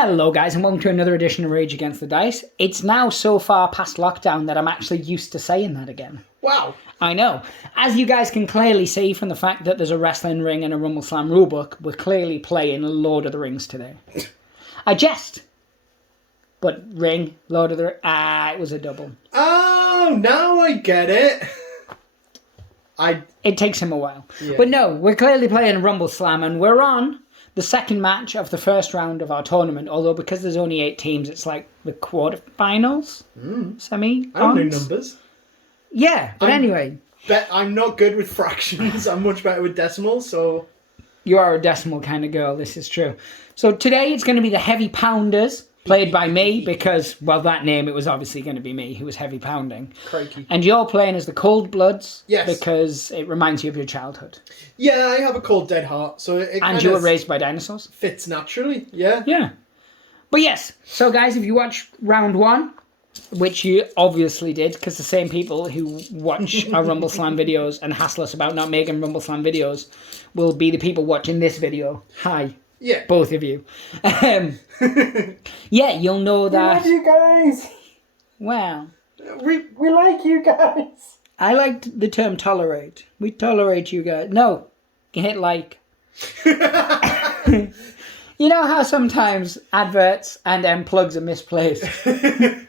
Hello guys and welcome to another edition of Rage Against the Dice. It's now so far past lockdown that I'm actually used to saying that again. Wow. I know. As you guys can clearly see from the fact that there's a wrestling ring and a Rumbleslam rulebook, we're clearly playing Lord of the Rings today. I jest. But ring, Lord of the Rings, it was a double. Oh, now I get it. It takes him a while. Yeah. But no, we're clearly playing Rumbleslam and we're on the second match of the first round of our tournament, although because there's only 8 teams, it's like the quarterfinals, semi. I don't know numbers. Yeah, but anyway. I'm not good with fractions. I'm much better with decimals, so... You are a decimal kind of girl, this is true. So today it's going to be the Heavy Pounders, played by me, because, well, that name, it was obviously going to be me who was heavy pounding. Crikey. And you're playing as the Cold Bloods, yes, because it reminds you of your childhood. Yeah, I have a cold dead heart, so it and you were raised by dinosaurs? Fits naturally, yeah. Yeah. But yes, so guys, if you watch round 1, which you obviously did, because the same people who watch our Rumbleslam videos and hassle us about not making Rumbleslam videos will be the people watching this video. Hi. Yeah. Both of you. Yeah, you'll know that... We love you guys! Well... We like you guys! I liked the term tolerate. We tolerate you guys. No. Hit like. You know how sometimes adverts and plugs are misplaced? If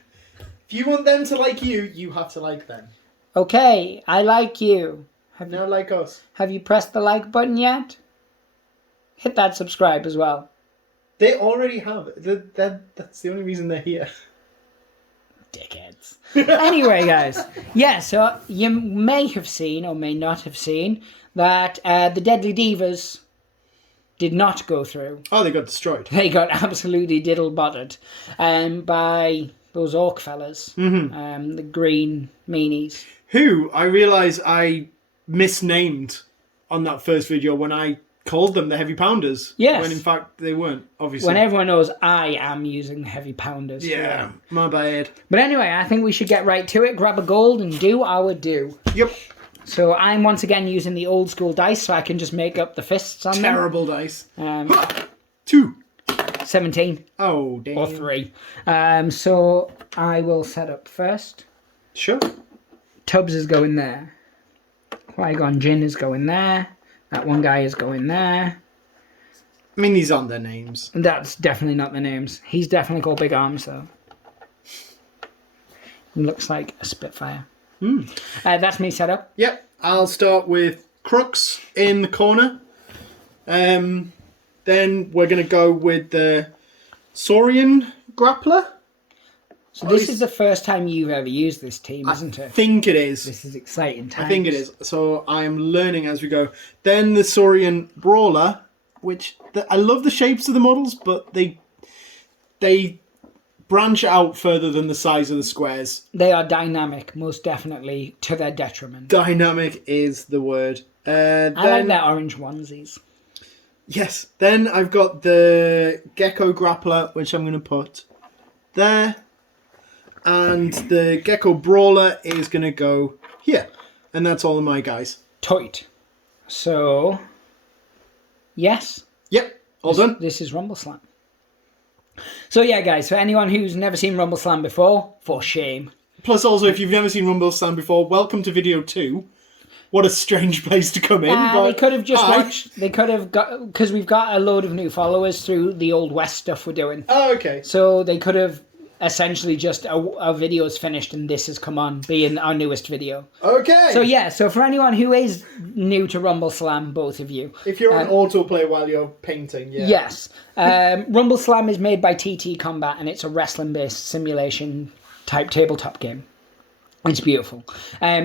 you want them to like you, you have to like them. Okay, I like you. Now like us. Have you pressed the like button yet? Hit that subscribe as well. They already have. That's the only reason they're here. Dickheads. Anyway, guys. Yeah, so you may have seen, or may not have seen, that the Deadly Divas did not go through. Oh, they got destroyed. They got absolutely diddle-botted by those orc fellas. Mm-hmm. The green meanies. Who, I realise I misnamed on that first video when I called them the Heavy Pounders. Yes. When in fact they weren't, obviously. When everyone knows I am using Heavy Pounders. Yeah, my bad. But anyway, I think we should get right to it, grab a gold and do our do. Yep. So I'm once again using the old school dice so I can just make up the fists on Terrible dice. them. 2. 17. Oh, damn. Or 3. So I will set up first. Sure. Tubbs is going there. Qui-Gon Jinn is going there. That one guy is going there. I mean, these aren't their names. That's definitely not the names. He's definitely called Big Arms, though. He looks like a Spitfire. That's me set up. Yep. I'll start with Crux in the corner. Then we're going to go with the Saurian Grappler. So this is the first time you've ever used this team, isn't it? I think it is. This is exciting times. I think it is. So I am learning as we go. Then the Saurian Brawler, which I love the shapes of the models, but they branch out further than the size of the squares. They are dynamic, most definitely, to their detriment. Dynamic is the word. I like their orange onesies. Yes. Then I've got the Gecko Grappler, which I'm going to put there. And the Gecko Brawler is going to go here. And that's all of my guys. Toit. So, yes. Yep, all done. This is Rumbleslam. So yeah, guys, for anyone who's never seen Rumbleslam before, for shame. Plus also, if you've never seen Rumbleslam before, welcome to video 2. What a strange place to come in. But they could have just watched, they could have got, because we've got a load of new followers through the Old West stuff we're doing. Oh, okay. So they could have essentially just our video is finished and this has come on, being our newest video. Okay. So yeah, so for anyone who is new to Rumbleslam, both of you. If you're an autoplay while you're painting, yeah. Yes. Rumbleslam is made by TT Combat and it's a wrestling-based simulation type tabletop game. It's beautiful.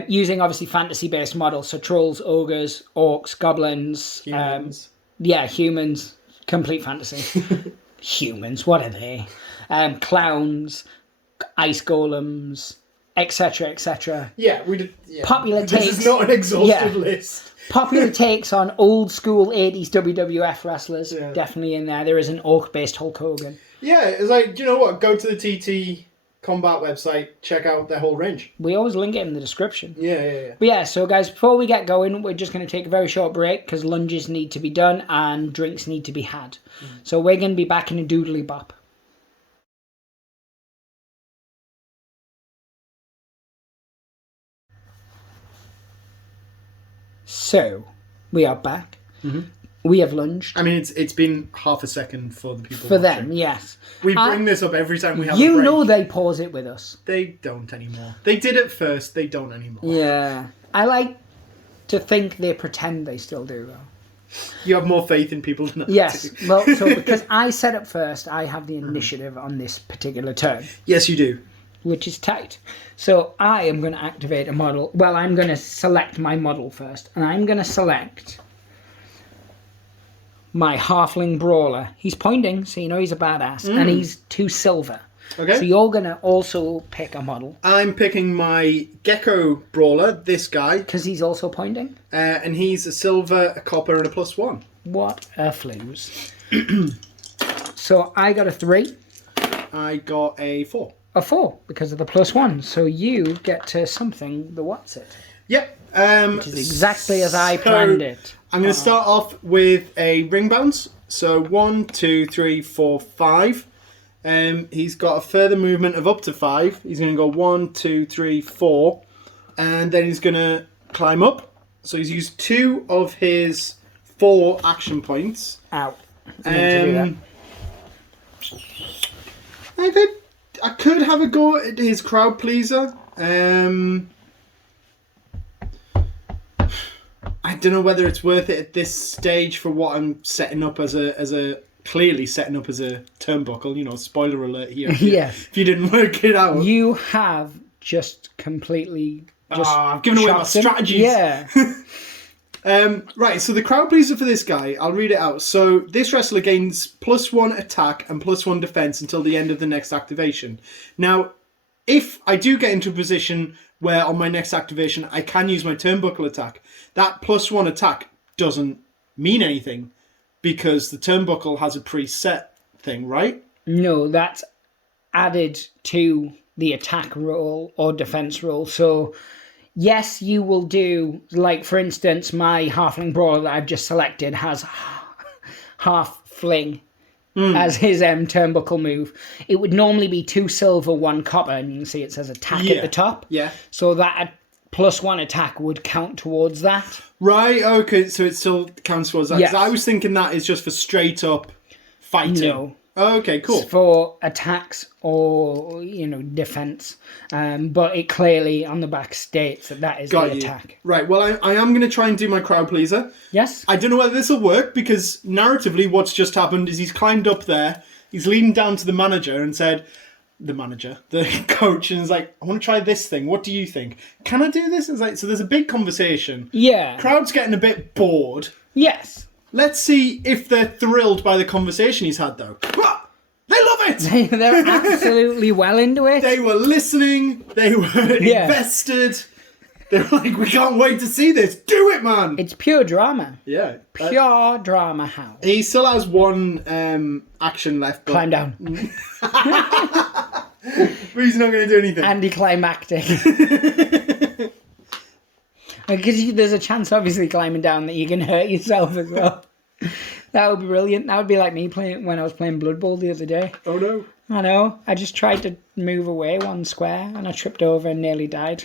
Using obviously fantasy-based models, so trolls, ogres, orcs, goblins. Humans. Humans. Complete fantasy. Humans, what are they? Clowns, ice golems, etc., etc. Yeah, we did. Yeah. Popular takes. This is not an exhaustive list. Popular takes on old school 80s WWF wrestlers. Yeah. Definitely in there. There is an orc-based Hulk Hogan. Yeah, it's like, do you know what? Go to the TT Combat website, check out their whole range. We always link it in the description. Yeah. But yeah, so guys, before we get going, we're just going to take a very short break because lunges need to be done and drinks need to be had. So we're going to be back in a doodly bop. So, we are back. We have lunged. I mean, it's been half a second for the people For watching. them, yes. We bring this up every time we have a You break. know they pause it with us. They don't anymore. They did it first. They don't anymore. Yeah. I like to think they pretend they still do, though. You have more faith in people than I Yes. do. Well, so because I set up first, I have the initiative on this particular turn, Yes, you do. which is tight. So I am going to activate a model. Well, I'm going to select my model first, and I'm going to select my halfling brawler. He's pointing, so you know he's a badass, and he's 2 silver. Okay. So you're going to also pick a model. I'm picking my gecko brawler, this guy, Because he's also pointing. and he's a silver, a copper, and a +1. What a flues. So I got a 3. I got a 4. A 4 because of the +1. So you get to something the what's it. Yep. Which is exactly as I planned it. I'm going to start off with a ring bounce. So 1, 2, 3, 4, 5. He's got a further movement of up to 5. He's going to go 1, 2, 3, 4. And then he's going to climb up. So he's used 2 of his 4 action points. Ow. I meant to do that. I could have a go at his crowd pleaser. I don't know whether it's worth it at this stage for what I'm setting up as a clearly setting up as a turnbuckle. You know, spoiler alert here. Yes. If you didn't work it out, You have just completely I've given away my chopped him. strategies. Yeah. Right, so the crowd pleaser for this guy, I'll read it out. So this wrestler gains +1 attack and +1 defense until the end of the next activation. Now, if I do get into a position where on my next activation I can use my turnbuckle attack, that +1 attack doesn't mean anything because the turnbuckle has a preset thing, right? No, that's added to the attack roll or defense roll. So, yes, you will do, like, for instance, my halfling brawler that I've just selected has half fling as his turnbuckle move. It would normally be 2 silver, 1 copper, and you can see it says attack at the top. Yeah. So that +1 attack would count towards that. Right, okay, so it still counts towards that. 'Cause Yes. I was thinking that is just for straight up fighting. No. Okay, cool. For attacks or, defense. But it clearly on the back states that is Got the you. attack. Right, well, I am going to try and do my crowd pleaser. Yes? I don't know whether this will work because narratively what's just happened is he's climbed up there, he's leaned down to the manager and said, the coach, and is like, I want to try this thing. What do you think? Can I do this? It's like, so there's a big conversation. Yeah. Crowd's getting a bit bored. Yes. Let's see if they're thrilled by the conversation he's had, though. Ah, they love it! They're absolutely well into it. They were listening. They were invested. They were like, we can't wait to see this. Do it, man! It's pure drama. Yeah. Pure drama house. He still has 1 action left. But Climb down. But he's not going to do anything. Anticlimactic. Because there's a chance, obviously, climbing down that you can hurt yourself as well. That would be brilliant. That would be like me playing when I was playing Blood Bowl the other day. Oh no. I know. I just tried to move away 1 square and I tripped over and nearly died.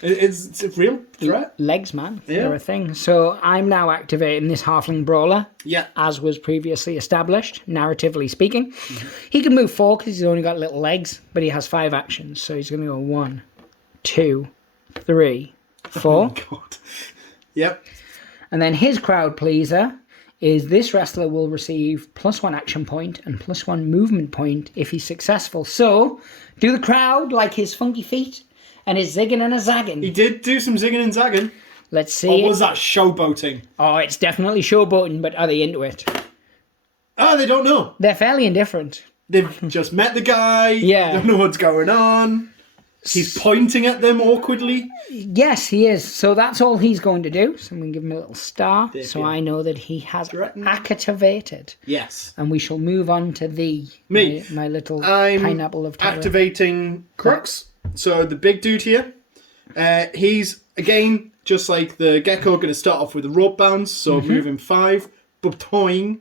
It's a real threat. Legs, man. Yeah. They're a thing. So I'm now activating this halfling brawler. Yeah. As was previously established, narratively speaking. He can move 4 because he's only got little legs, but he has 5 actions. So he's going to go 1, 2, 3, 4. Oh god. Yep. And then his crowd pleaser is this wrestler will receive +1 action point and +1 movement point if he's successful. So, do the crowd like his funky feet and his zigging and a zagging. He did do some zigging and zagging. Let's see. Or was that showboating? Oh, it's definitely showboating, but are they into it? Ah, they don't know. They're fairly indifferent. They've just met the guy. Yeah. Don't know what's going on. He's pointing at them awkwardly. Yes, he is. So that's all he's going to do. So I'm going to give him a little star. There So you go. I know that he has Threatened. activated. Yes. And we shall move on to thee. Me. My little I'm pineapple of terror. activating Crux. So the big dude here. He's, again, just like the gecko, going to start off with a rope bounce. So moving 5. Boing.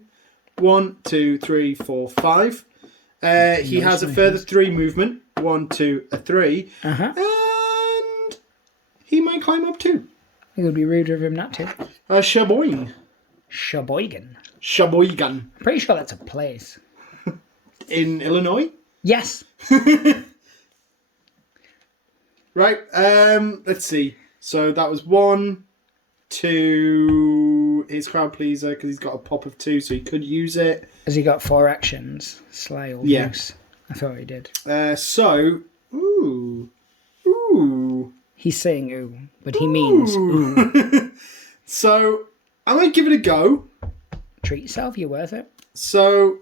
1, 2, 3, 4, 5. He has a further 3 movement. 1, 2, a 3. Uh-huh. And he might climb up too. It would be rude of him not to. Sheboygan. Sheboygan. Sheboygan. Pretty sure that's a place. In Illinois? Yes. Right, let's see. So that was 1, 2, his crowd pleaser, because he's got a pop of 2, so he could use it. Has he got 4 actions? Sly old goose. I thought he did. Ooh. He's saying ooh, but he means ooh. So, I'm going to give it a go. Treat yourself, you're worth it. So,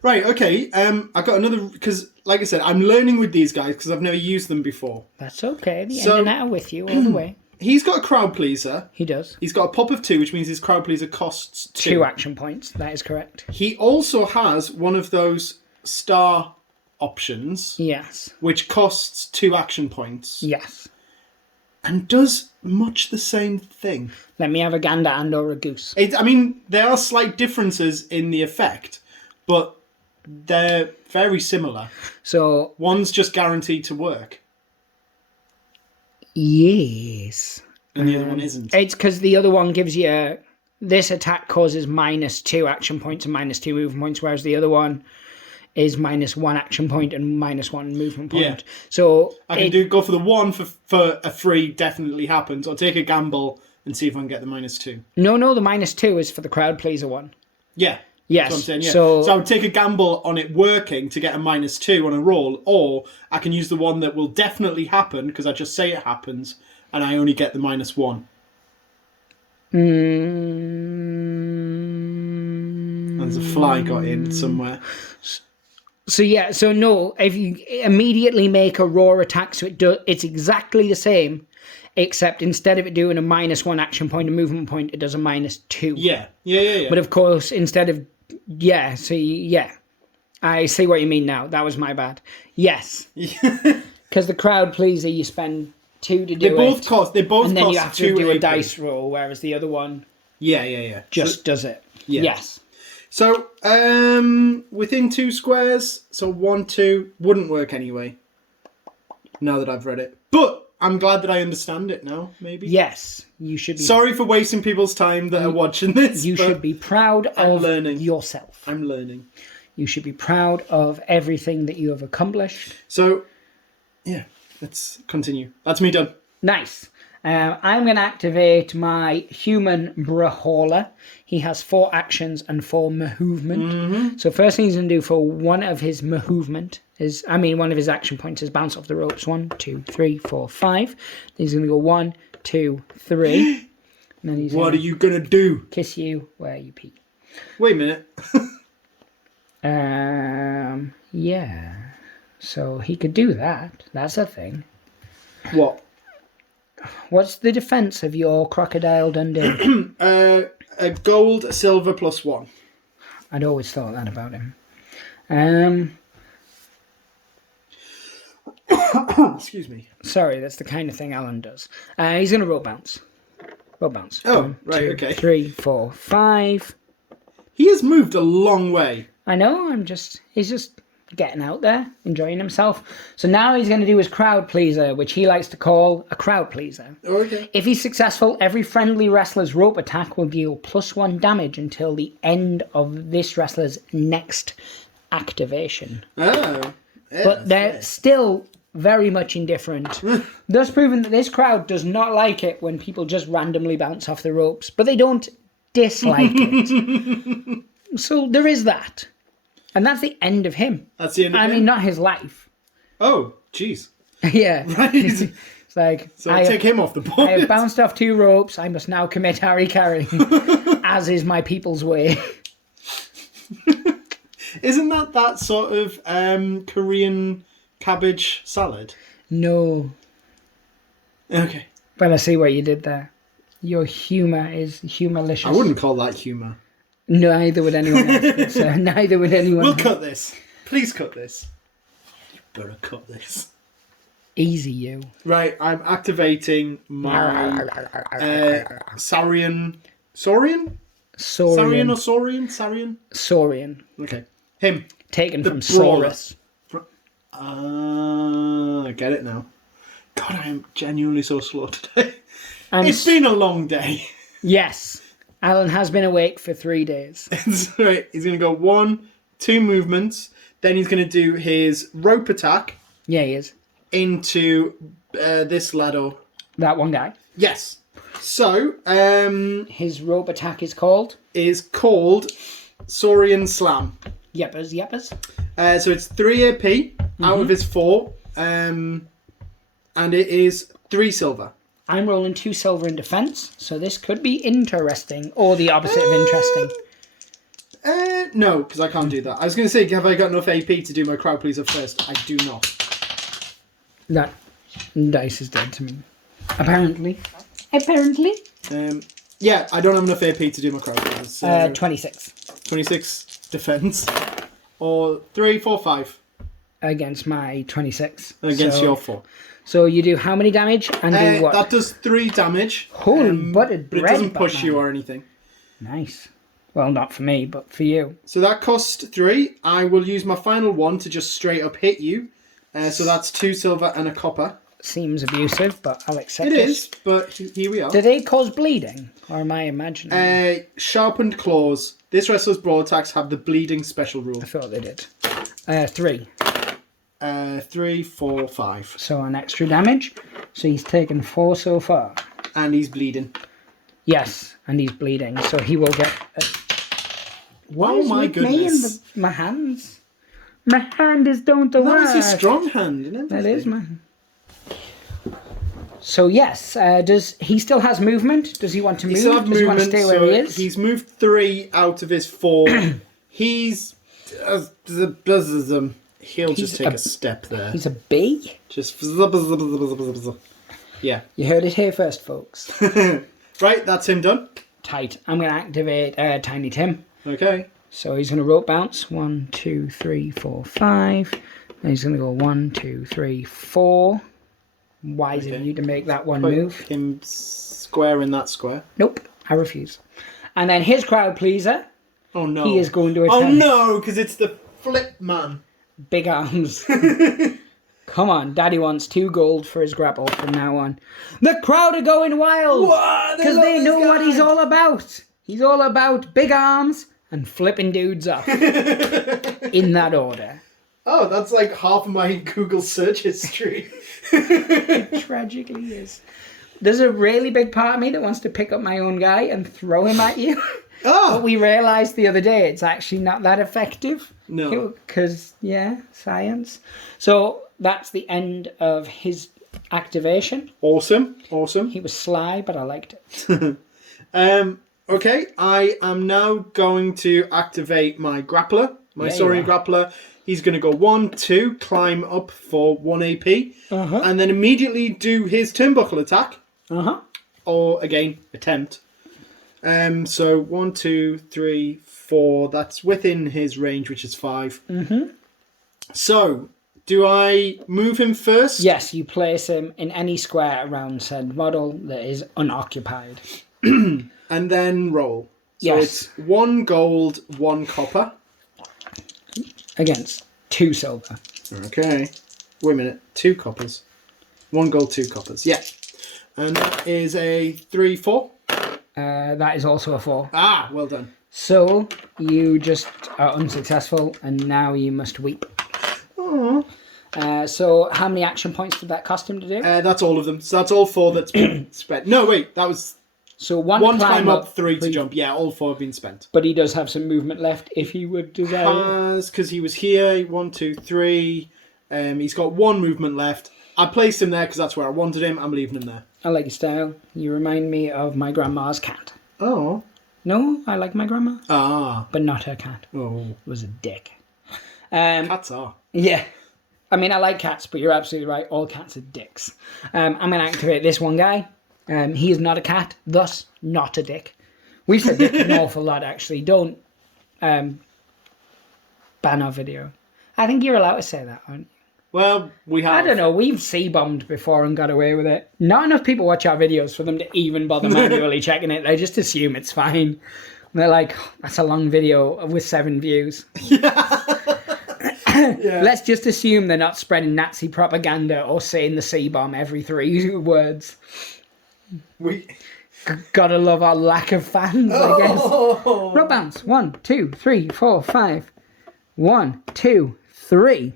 Right, okay. I got another, because, like I said, I'm learning with these guys because I've never used them before. That's okay. The internet are with you all the way. He's got a crowd pleaser. He does. He's got a pop of 2, which means his crowd pleaser costs 2. 2 action points. That is correct. He also has one of those star options. Yes. Which costs 2 action points. Yes. And does much the same thing. Let me have a gander and or a goose. There are slight differences in the effect, but they're very similar. So one's just guaranteed to work. Yes. And the other one isn't. It's because the other one gives you... This attack causes -2 action points and -2 movement points, whereas the other one is -1 action point and -1 movement point. Yeah. So I can go for the 1 for a 3 definitely happens, or take a gamble and see if I can get the -2. No, the -2 is for the crowd pleaser one. Yeah. Yes. That's what I'm saying, yeah. So I would take a gamble on it working to get a -2 on a roll, or I can use the one that will definitely happen because I just say it happens and I only get the -1. There's a fly got in somewhere. So no, if you immediately make a raw attack, so it's exactly the same, except instead of it doing a -1 action point, a movement point, it does a -2. Yeah. But of course, instead of I see what you mean now. That was my bad. Yes, because the crowd pleaser, you spend 2 to do it. They both and then cost you have 2 to do a AP. dice roll, whereas the other one just does it. Yeah. Yes. So, within 2 squares, so 1, 2, wouldn't work anyway. Now that I've read it. But I'm glad that I understand it now, maybe. Yes, you should be. Sorry for wasting people's time that are watching this. You should be proud of learning. yourself. I'm learning. You should be proud of everything that you have accomplished. So, yeah, let's continue. That's me done. Nice. I'm going to activate my human Brawler. He has 4 actions and 4 movement. Mm-hmm. So first thing he's going to do for one of his movement one of his action points is bounce off the ropes. 1, 2, 3, 4, 5. Then he's going to go 1, 2, 3. And then he's what are you going to do? Kiss you where you pee. Wait a minute. Yeah. So he could do that. That's a thing. What? What's the defense of your Crocodile Dundee? A gold, a silver +1. I'd always thought that about him. Excuse me. Sorry, that's the kind of thing Alan does. He's going to roll bounce. Roll bounce. Oh, 1, right, 2, okay. 3, 4, 5. He has moved a long way. I know, he's just getting out there, enjoying himself. So now he's going to do his crowd pleaser, which he likes to call a crowd pleaser. Okay. If he's successful, every friendly wrestler's rope attack will deal +1 damage until the end of this wrestler's next activation. Oh. Yeah, But they're still very much indifferent, thus proving that this crowd does not like it when people just randomly bounce off the ropes, but they don't dislike it. So there is that. And that's the end of him. That's the end of him? I mean, not his life. Oh, jeez. Yeah. Right. It's like, So take him off the board. I have bounced off 2 ropes. I must now commit Harry Carey, as is my people's way. Isn't that sort of Korean cabbage salad? No. Okay. But I see what you did there. Your humour is humorlicious. I wouldn't call that humour. Neither would anyone else. Neither would anyone We'll else. cut this. Please cut this. You better cut this. Easy, you. Right, I'm activating my Saurian. Saurian? Saurian or Saurian? Saurian? Saurian. Okay. Him. Taken The from brawler. Saurus. I get it now. God, I am genuinely so slow today. And It's been a long day. yes, Alan has been awake for 3 days. Right, he's going to go 1, 2 movements. Then he's going to do his rope attack Yeah, he is. into this ladder. That one guy. Yes. So, His rope attack is called is called Saurian Slam. Yeppers. So it's 3 AP out of his 4. And it is 3 silver. I'm rolling 2 silver in defense, so this could be interesting, or the opposite of interesting. No, because I can't do that. I was going to say, have I got enough AP to do my crowd pleaser first? I do not. That dice is dead to me. Apparently. Yeah, I don't have enough AP to do my crowd pleasers. So 26. 26 defense. Or 3, 4, 5. Against my 26. Against your 4. So you do how many damage and do what? That does 3 damage. Holy buttered but bread, it doesn't push Batman. you or anything. Nice. Well, not for me, but for you. So that costs 3. I will use my final one to just straight up hit you. So that's 2 silver and a copper. Seems abusive, but I'll accept it. It is, but here we are. Do they cause bleeding? Or am I imagining? Sharpened claws. This wrestler's broad attacks have the bleeding special rule. I thought they did. 3. 3, 4, 5. So an extra damage. So he's taken 4 so far. And he's bleeding. Yes, and he's bleeding. So he will get... What is my with me in goodness. my hands? My hand is don't the work. That was his strong hand, isn't it? That is my... So yes, does he still has movement? Does he want to move? He still has does he want to movement, stay where he is? He's moved 3 out of his 4. He's... He'll just take a step there. He's a bee? Just... Yeah. You heard it here first, folks. Right, that's him done. Tight. I'm going to activate Tiny Tim. Okay. So he's going to rope bounce. 1, 2, 3, 4, 5. And he's going to go 1, 2, 3, 4. Wise of you to make that one move. Him square in that square. Nope, I refuse. And then his crowd pleaser. Oh no. He is going to attack. Oh no, because it's the flip man. Big arms. Come on, Daddy wants 2 gold for his grapple from now on. The crowd are going wild because they know what he's all about. He's all about big arms and flipping dudes off. In that order. Oh, that's like half of my Google search history. It tragically is. There's a really big part of me that wants to pick up my own guy and throw him at you. Oh! But we realised the other day it's actually not that effective. No. Because, yeah, science. So that's the end of his activation. Awesome. He was sly, but I liked it. Okay, I am now going to activate my grappler, my Saurian grappler. He's going to go 1, 2, climb up for 1 AP, and then immediately do his turnbuckle attack. Or, again, attempt. So 1, 2, 3, 4. That's within his range, which is 5. So, do I move him first? Yes, you place him in any square around said model that is unoccupied. And then roll. So it's 1 gold, 1 copper. Against 2 silver. Okay. Wait a minute. 2 coppers. 1 gold, 2 coppers. Yeah. And that is a 3, 4. That is also a 4. Ah, well done. So you just are unsuccessful, and now you must weep. Aww. So how many action points did that cost him to do? That's all of them. So that's all 4 that's been spent. No, wait. That was So 1 climb up, 3 to jump. Yeah, all 4 have been spent. But he does have some movement left if he would desire. Because he was here. 1, 2, 3. He's got 1 movement left. I placed him there because that's where I wanted him. I'm leaving him there. I like your style. You remind me of my grandma's cat. Oh. No, I like my grandma. Ah. But not her cat. Oh. It was a dick. Cats are. Yeah. I mean, I like cats, but you're absolutely right. All cats are dicks. I'm going to activate this one guy. He is not a cat, thus not a dick. We've said dick an awful lot, actually. Don't ban our video. I think you're allowed to say that, aren't you? Well, we have. I don't know. We've C-bombed before and got away with it. Not enough people watch our videos for them to even bother manually checking it. They just assume it's fine. And they're like, that's a long video with 7 views. Let's just assume they're not spreading Nazi propaganda or saying the C-bomb every 3 words. Gotta love our lack of fans, I guess. Rock bounce. 1, 2, 3, 4, 5. 1, 2, 3.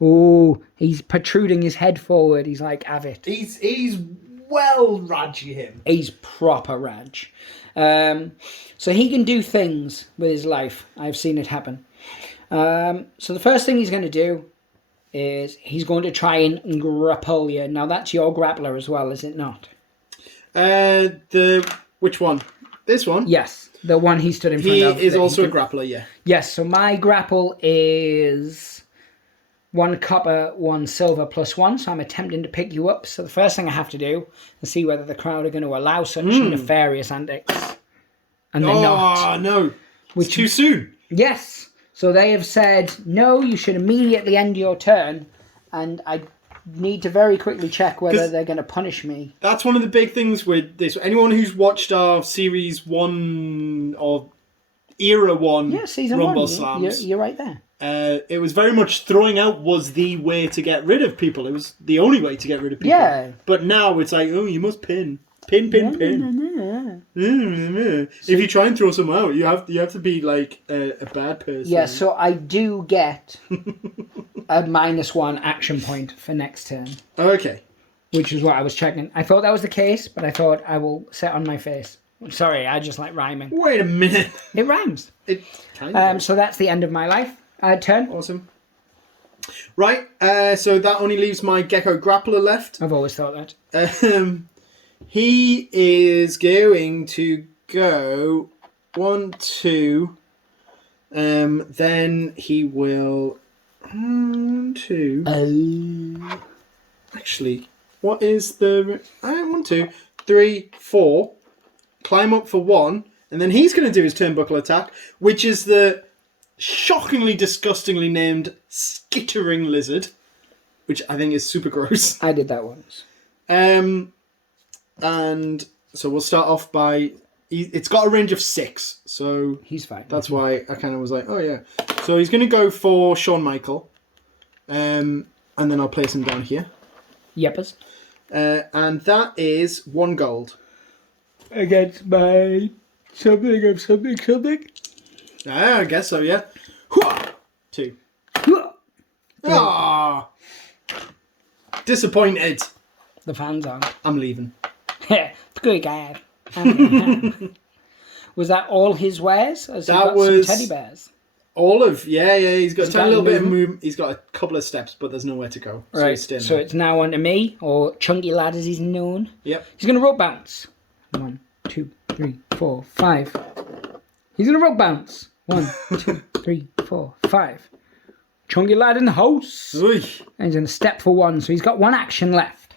Oh, he's protruding his head forward. He's like Avit. He's well Rajy him. He's proper Raj. So he can do things with his life. I've seen it happen. So the first thing he's going to do is he's going to try and grapple you. Now that's your grappler as well, is it not? Which one? This one? Yes, the one he stood in front of. He is also a grappler, yeah. Yes, so my grapple is 1 copper, 1 silver +1, so I'm attempting to pick you up. So the first thing I have to do is see whether the crowd are going to allow such nefarious antics. And they're not. Oh, no. It's too soon. Yes. So they have said, no, you should immediately end your turn. And I need to very quickly check whether they're going to punish me. That's one of the big things with this. Anyone who's watched our Series 1 or Era 1 Season Rumbleslams, you're right there. It was very much throwing out was the way to get rid of people. It was the only way to get rid of people. Yeah. But now it's like, oh, you must pin. Pin. If you try and throw someone out, you have to be like a bad person. Yeah, so I do get a -1 action point for next turn. Okay. Which is what I was checking. I thought that was the case, but I thought I will sit on my face. Sorry, I just like rhyming. Wait a minute. It rhymes. It kind of so that's the end of my life. Turn. Awesome. Right, so that only leaves my Gecko Grappler left. I've always thought that. He is going to go 1, 2. Then he will 1, 2. Actually, what is the 1, 2, 3, 4? Climb up for 1, and then he's going to do his turnbuckle attack, which is the shockingly, disgustingly named Skittering Lizard, which I think is super gross. I did that once. And so we'll start off by... It's got a range of 6, so... He's fine. That's why I kind of was like, oh yeah. So he's going to go for Shawn Michael. And then I'll place him down here. Yeppers. And that is 1 gold. Against my something of something. I guess so, yeah. 2. Ah, disappointed. The fans are. I'm leaving. Good guy. Was that all his wares? Has that he got was some teddy bears. All of He's got a little bit of movement. He's got a couple of steps, but there's nowhere to go. Right. So it's now on to me, or Chunky Lad as he's known. Yep. He's gonna rope bounce. 1, 2, 3, 4, 5. He's gonna rope bounce. 1, 2, 3, 4, 5. Chunky Lad in the house. Oy. And he's going to step for 1, so he's got 1 action left.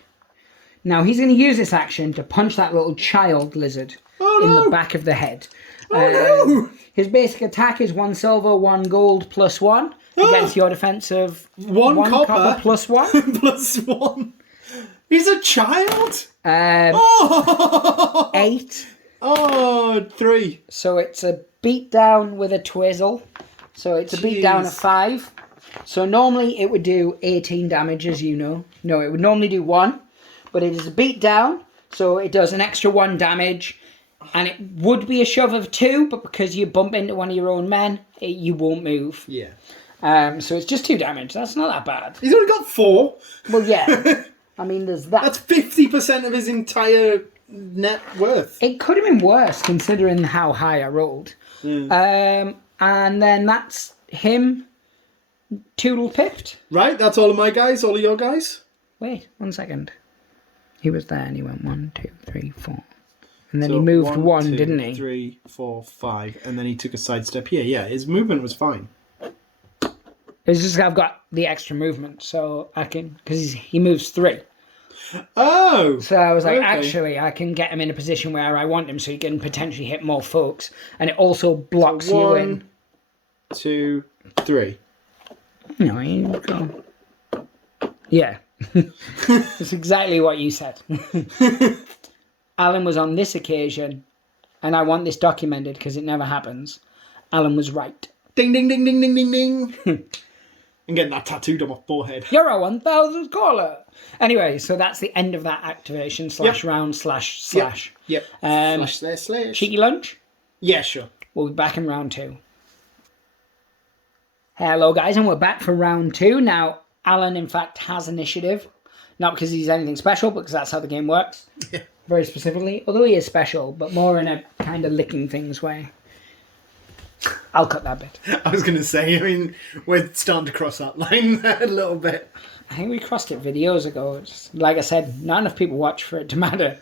Now he's going to use this action to punch that little child lizard in the back of the head. No! His basic attack is 1 silver, 1 gold +1 against your defense of 1 copper +1. +1. He's a child? 8. Oh, 3. So it's a beatdown with a twizzle. So it's a beatdown of 5. So normally it would do 18 damage, as you know. No, it would normally do 1. But it is a beatdown, so it does an extra 1 damage. And it would be a shove of 2, but because you bump into one of your own men, you won't move. Yeah. So it's just 2 damage. That's not that bad. He's only got 4. Well, yeah. I mean, there's that. That's 50% of his entire net worth. It could have been worse, considering how high I rolled. And then that's him toodle pipped. Right, that's all of my guys, all of your guys. Wait, 1 second. He was there and he went 1, 2, 3, 4. And then he moved 1, didn't he? 3, 4, 5. And then he took a sidestep here. Yeah, his movement was fine. It's just I've got the extra movement, so I can... Because he moves 3. Oh! So I was like, actually, I can get him in a position where I want him so he can potentially hit more folks. And it also blocks you in. 1, 2, 3. No, you go. Yeah. That's exactly what you said. Alan was on this occasion, and I want this documented because it never happens. Alan was right. Ding, ding, ding, ding, ding, ding, ding. And getting that tattooed on my forehead. You're a 1000th caller. Anyway, so that's the end of that activation / round / Yep. // Cheeky lunch. Yeah, sure. We'll be back in round 2. Hello, guys, and we're back for round 2. Now, Alan, in fact, has initiative. Not because he's anything special, but because that's how the game works. Yeah. Very specifically. Although he is special, but more in a kind of licking things way. I'll cut that bit. I was going to say, I mean, we're starting to cross that line there a little bit. I think we crossed it videos ago. It's, like I said, not enough people watch for it to matter.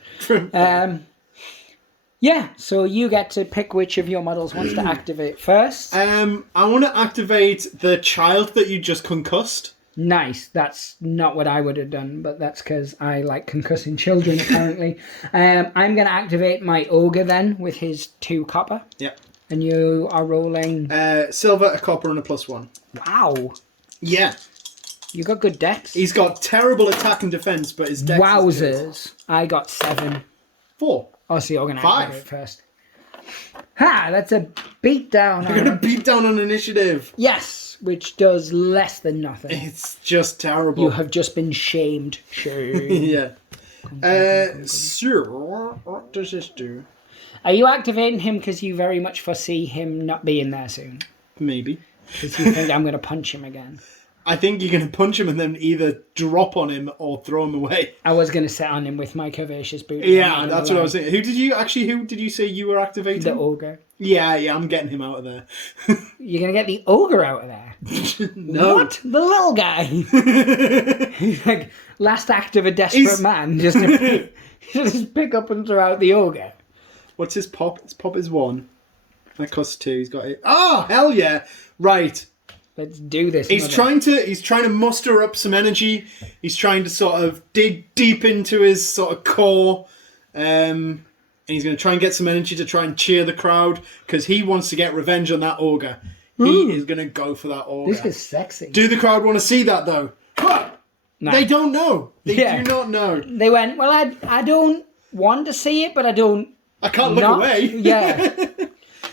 Yeah, so you get to pick which of your models wants to activate first. I want to activate the child that you just concussed. Nice. That's not what I would have done, but that's because I like concussing children, apparently. I'm going to activate my ogre then with his 2 copper. Yep. And you are rolling... silver, a copper, and a +1. Wow. Yeah. You got good dex. He's got terrible attack and defense, but his dex Wowzers. is good. I got 7. 4. Oh, so you're going to 5. activate first. Ha! That's a beatdown. You're going to beat down on initiative. Yes, which does less than nothing. It's just terrible. You have just been shamed. Yeah. So, what does this do? Are you activating him because you very much foresee him not being there soon? Maybe. Because you think I'm going to punch him again? I think you're going to punch him and then either drop on him or throw him away. I was going to sit on him with my curvaceous boot. Yeah, that's what I was saying. Who did you say you were activating? The ogre. Yeah, I'm getting him out of there. You're going to get the ogre out of there? No. What? The little guy? He's like, last act of a desperate man. Just to pick up and throw out the ogre. What's his pop? His pop is 1. That costs 2. He's got it. Oh, hell yeah. Right. Let's do this. He's trying to muster up some energy. He's trying to sort of dig deep into his sort of core. And he's going to try and get some energy to try and cheer the crowd because he wants to get revenge on that ogre. He is going to go for that ogre. This is sexy. Do the crowd want to see that though? No. They don't know. They do not know. They went, well, I don't want to see it, but I can't look away. Yeah.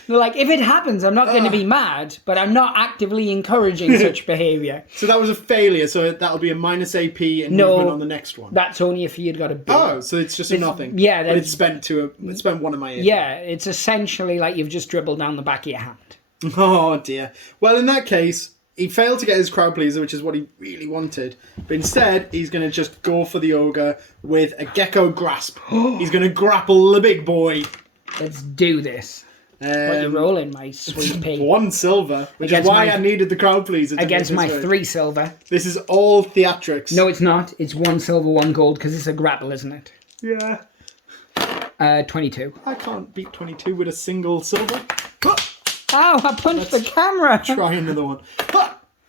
They're like, if it happens, I'm not going to be mad, but I'm not actively encouraging such behaviour. So that was a failure, so that'll be a minus AP and movement on the next one. That's only if you'd got a B. Oh, so it's just a nothing. Yeah. But it's spent 1 of my AP. Yeah, it's essentially like you've just dribbled down the back of your hand. Oh, dear. Well, in that case, he failed to get his crowd pleaser, which is what he really wanted. But instead, he's going to just go for the ogre with a gecko grasp. He's going to grapple the big boy. Let's do this. What are you rolling, my sweet pea? 1 silver, which is why I needed the crowd pleaser. Against my 3 silver. This is all theatrics. No, it's not. It's 1 silver, 1 gold, because it's a grapple, isn't it? Yeah. 22. I can't beat 22 with a single silver. Ow, I punched the camera. Try another one.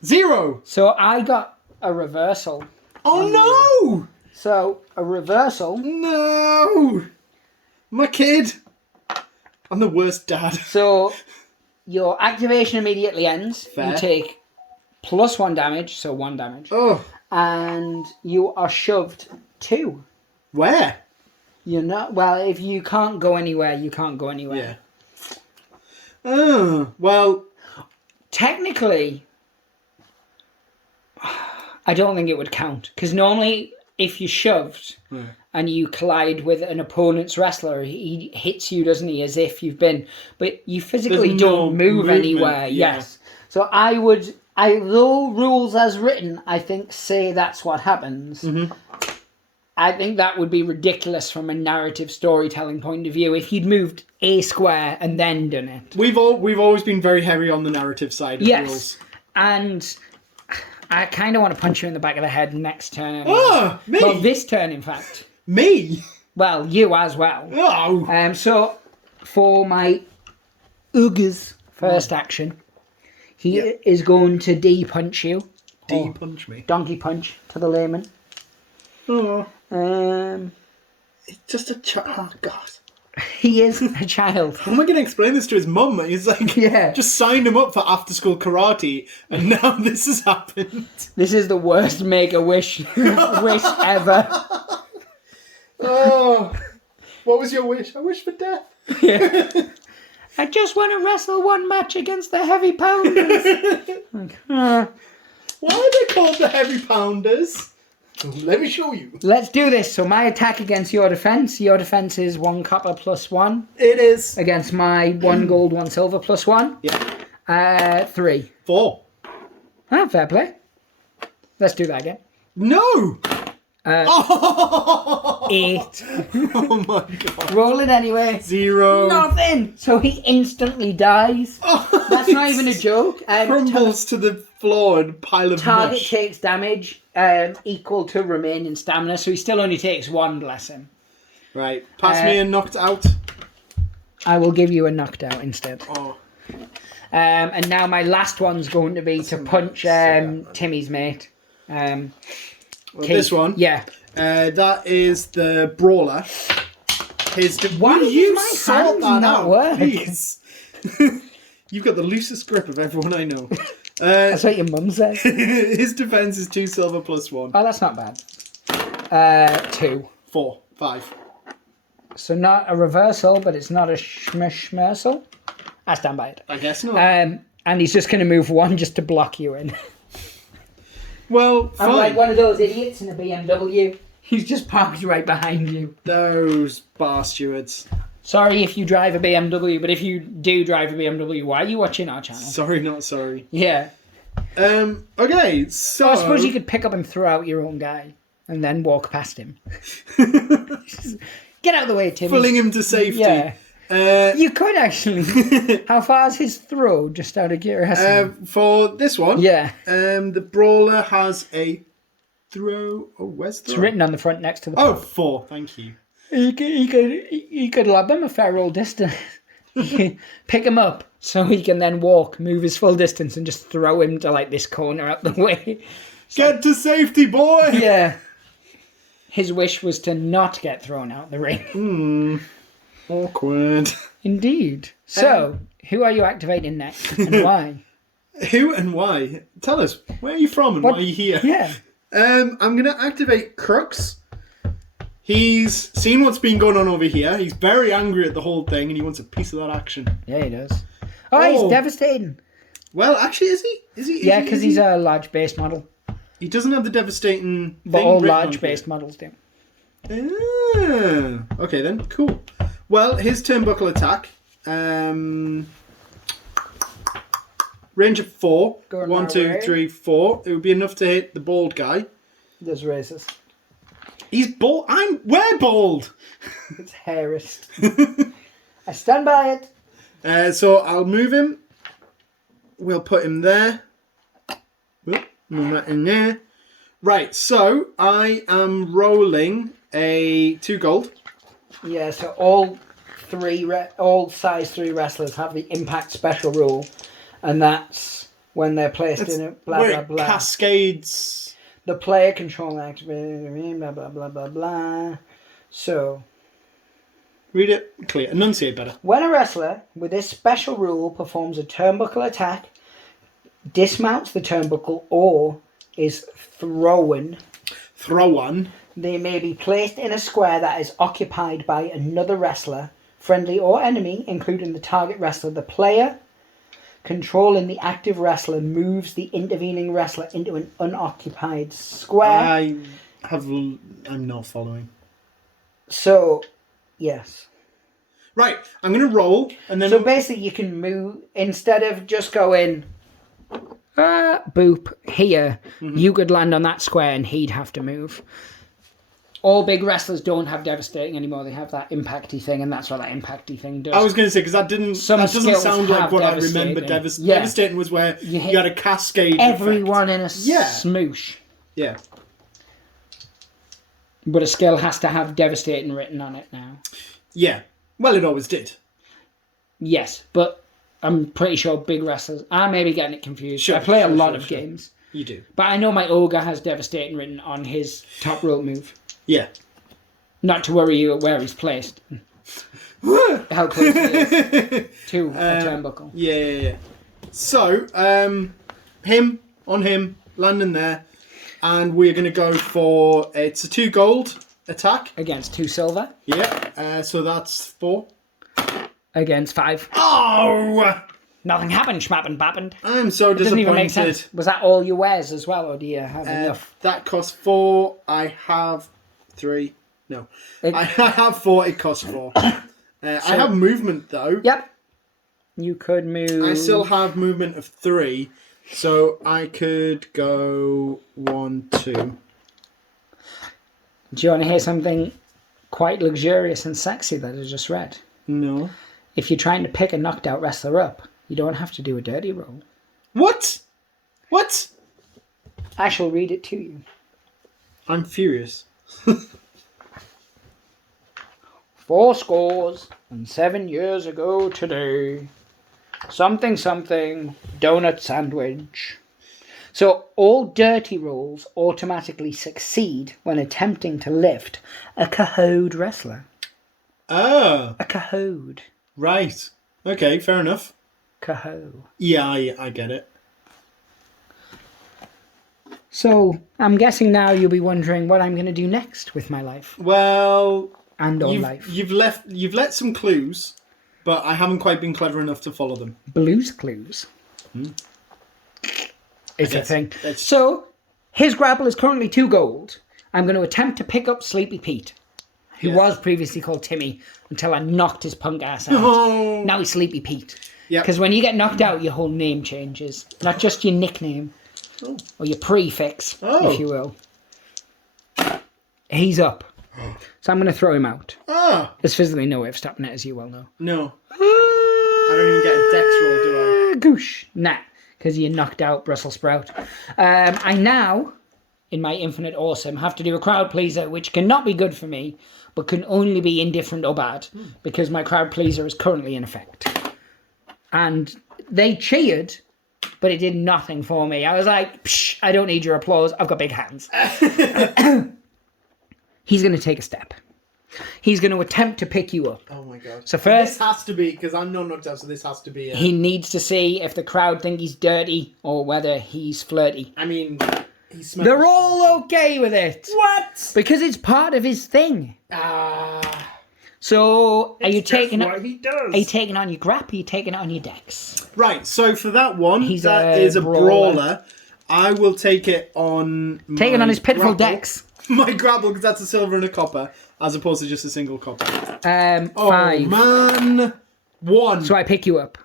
0. So I got a reversal. Oh, no! So, a reversal. No! My kid. I'm the worst dad. So, your activation immediately ends. Fair. You take +1 damage, so 1 damage. Oh. And you are shoved 2. Where? You're not... Well, if you can't go anywhere, you can't go anywhere. Yeah. Oh, well... Technically, I don't think it would count. Because normally, if you're shoved... and you collide with an opponent's wrestler, he hits you, doesn't he, as if you've been... But you physically don't move anywhere, yes. So though rules as written, I think, say that's what happens, I think that would be ridiculous from a narrative storytelling point of view if you'd moved a square and then done it. We've always been very heavy on the narrative side of rules. And... I kind of want to punch you in the back of the head next turn. Anyway. Oh, me? Well, this turn, in fact. Me? Well, you as well. Oh. So, for my ogre's first action, he is going to D-punch you. D-punch me? Donkey punch to the layman. Oh. It's just a child. Oh, God. He is a child. How am I going to explain this to his mum? He's like, just signed him up for after-school karate, and now this has happened. This is the worst Make-A-Wish wish ever. Oh, what was your wish? I wish for death. Yeah. I just want to wrestle 1 match against the heavy pounders. Why are they called the heavy pounders? Let me show you. Let's do this. So my attack against your defense. Your defense is 1 copper plus 1. It is. Against my 1 gold, 1 silver plus 1. Yeah. 3. 4. Ah, fair play. Let's do that again. No! 8. Oh my god. Roll it anyway. 0. Nothing. So he instantly dies. Oh, That's not even a joke. Crumbles to the floor and pile of Target mush. takes damage equal to remaining stamina, so he still only takes 1 blessing. Right. Pass me a knocked out. I will give you a knocked out instead. Oh. And now my last one's going to be to punch Timmy's mate. This one? Yeah. That is the brawler. Why Will does you my sort hands that not out, work? please? You've got the loosest grip of everyone I know. That's what your mum says. His defense is 2 silver plus 1. Oh, that's not bad. 2. 4. 5. So not a reversal, but it's not a schmersal. I stand by it. I guess not. And he's just going to move 1 just to block you in. Well, fine. I'm like one of those idiots in a BMW. He's just parked right behind you. Those bar stewards. Sorry if you drive a BMW, but if you do drive a BMW, why are you watching our channel? Sorry, not sorry. Yeah. Okay, so... I suppose you could pick up and throw out your own guy and then walk past him. Get out of the way, Timmy. Pulling him to safety. Yeah. You could actually. How far is his throw, just out of curiosity? For this one, yeah. The brawler has a throw... Oh, where's the throw? It's written on the front next to the... Oh, 4, thank you. He could lob him a fair old distance. Pick him up so he can then walk, move his full distance, and just throw him to like this corner out the way. Get to safety, boy! Yeah. His wish was to not get thrown out the ring. Awkward. Indeed. So, who are you activating next and why? Who and why? Tell us, where are you from and why are you here? Yeah. I'm going to activate Crux. He's seen what's been going on over here. He's very angry at the whole thing and he wants a piece of that action. Yeah, he does. Oh, he's devastating. Well, actually, is he? Yeah, because he's a large base model. He doesn't have the devastating But thing all written large on base here. models do. Ah, okay then, cool. Well, his turnbuckle attack. Range of 4. Going 1, my 2, way. 3, 4. It would be enough to hit the bald guy. There's races. He's bald. We're bald. It's hairist. I stand by it. So I'll move him. We'll put him there. Move that in there. Right, so I am rolling a 2 gold. Yeah, so all size 3 wrestlers have the impact special rule, and that's when they're placed in a blah blah blah. Cascades. The player control activity, blah blah blah blah blah. So, Read it clear. Enunciate better. when a wrestler with this special rule performs a turnbuckle attack, dismounts the turnbuckle, or is thrown, they may be placed in a square that is occupied by another wrestler, friendly or enemy, including the target wrestler. The player controlling the active wrestler moves the intervening wrestler into an unoccupied square. I'm not following. So, yes. Right, I'm going to roll, and then... So basically you can move, instead of just going, boop, here, you could land on that square and he'd have to move. All big wrestlers don't have devastating anymore. They have that impacty thing, and that's what that impacty thing does. I was going to say, because that doesn't skills sound like have what I remember. devastating. Yeah. Devastating was where You hit you had a cascade everyone in a effect. smoosh. Yeah. But a skill has to have devastating written on it now. Yeah. Well, it always did. Yes, but I'm pretty sure big wrestlers... I may be getting it confused. Sure, I play a lot sure, of sure. games. You do. But I know my ogre has devastating written on his top rope move. Yeah. Not to worry you where he's placed. How close he is to a turnbuckle. Yeah. So, on him, landing there, and we're going to go for... It's a 2 gold attack. Against 2 silver. Yeah. So that's 4. Against 5. Oh! Nothing happened, schmappin' bappin'. I'm so It doesn't even make disappointed. sense. Was that all your wares as well, or do you have enough? That costs 4. I have 3. No. I have 4. It costs 4. I have movement, though. Yep. You could move... I still have movement of 3. So I could go 1, 2. Do you want to hear something quite luxurious and sexy that I just read? No. If you're trying to pick a knocked out wrestler up, you don't have to do a dirty roll. What? What? I shall read it to you. I'm furious. 7 years ago today. Something, donut sandwich. So all dirty rolls automatically succeed when attempting to lift a cahode wrestler. Oh. A cahode. Right. Okay, fair enough. Caho. Yeah, I get it. So I'm guessing now you'll be wondering what I'm going to do next with my life. Well, And or life. You've let some clues, but I haven't quite been clever enough to follow them. Blues Clues. It's a thing. That's- So his grapple is currently 2 gold. I'm going to attempt to pick up Sleepy Pete, who was previously called Timmy, until I knocked his punk ass out. Oh. Now he's Sleepy Pete. Yep. Because when you get knocked out, your whole name changes. Not just your nickname. Or your prefix, if you will. He's up. So I'm going to throw him out. Ah. There's physically no way of stopping it, as you well know. No. I don't even get a dex roll, do I? Goosh. Nah. Because you knocked out Brussels sprout. I now, in my infinite awesome, have to do a crowd pleaser, which cannot be good for me, but can only be indifferent or bad, because my crowd pleaser is currently in effect. And they cheered, but it did nothing for me. I was like, psh, I don't need your applause. I've got big hands. He's going to take a step. He's going to attempt to pick you up. Oh my god. So first, This has to be, because I'm not knocked out, so this has to be... he needs to see if the crowd think he's dirty or whether he's flirty. I mean, he's... They're all okay with it. What? Because it's part of his thing. Ah... So, are you taking what he does. Are you taking on your grap? Or are you taking it on your dex? Right, so for that one, that a is a brawler. brawler. I will take it on Take it on his pitiful grapple. dex. My grapple, because that's a silver and a copper, as opposed to just a single copper. 5. Man. 1. So I pick you up.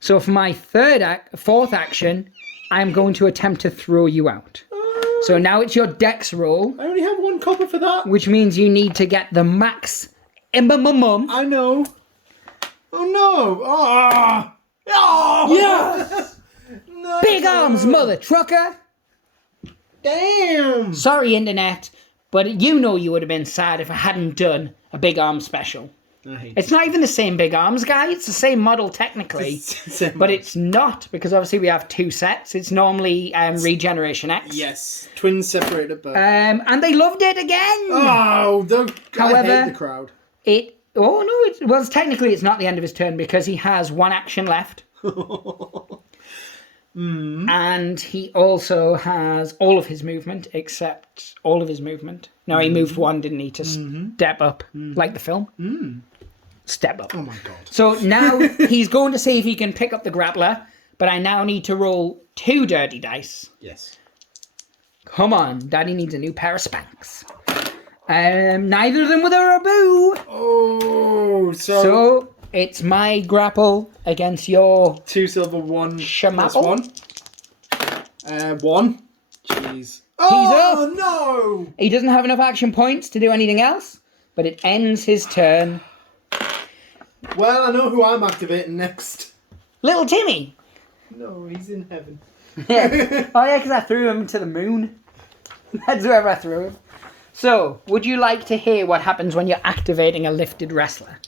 So for my fourth action, I'm going to attempt to throw you out. So now it's your dex roll, I only have 1 copper for that. which means you need to get the max. I know. Oh no. Ah. Oh. Yes! No. Big arms, mother trucker. Damn. Sorry, internet, but you know you would have been sad if I hadn't done a big arm special. I hate It's not even the same big arms guy. It's the same model technically, but it's not, because obviously we have 2 sets. It's normally Regeneration X. Yes. Twins separated but And they loved it again. Oh, However, I hate the crowd. It's technically it's not the end of his turn, because he has 1 action left. And he also has all of his movement, except all of his movement. Now, he moved 1, didn't he, to step up, like the film? Step up. Oh my god. So now he's going to see if he can pick up the grappler, but I now need to roll 2 dirty dice. Yes. Come on, Daddy needs a new pair of Spanx. Neither of them with a raboo. Oh, So it's my grapple against your 2 silver, 1 Shamaple? +1. 1. Jeez. Oh, no! He doesn't have enough action points to do anything else, but it ends his turn. Well, I know who I'm activating next. Little Timmy. No, he's in heaven. Oh yeah, because I threw him to the moon. That's wherever I threw him. So, would you like to hear what happens when you're activating a lifted wrestler?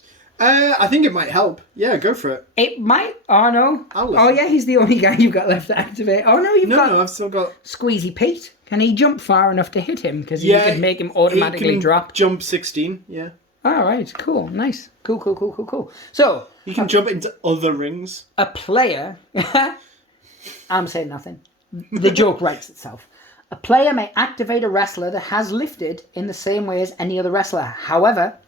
I think it might help. Yeah, go for it. It might. Oh no. I'll listen. Oh yeah, he's the only guy you've got left to activate. Oh no, you've got No, I've still got... Squeezy Pete. Can he jump far enough to hit him? Because you could make him automatically he can drop. Jump 16, yeah. All right, cool, nice. Cool. So, You can jump into other rings. a player... I'm saying nothing. The joke writes itself. A player may activate a wrestler that has lifted in the same way as any other wrestler. However,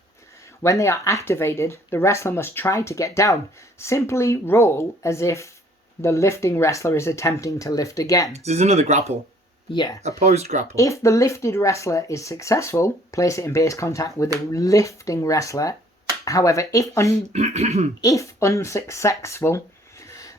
When they are activated, the wrestler must try to get down. Simply roll as if the lifting wrestler is attempting to lift again. This is another grapple. Yeah. Opposed grapple. If the lifted wrestler is successful, place it in base contact with the lifting wrestler. However, if unsuccessful,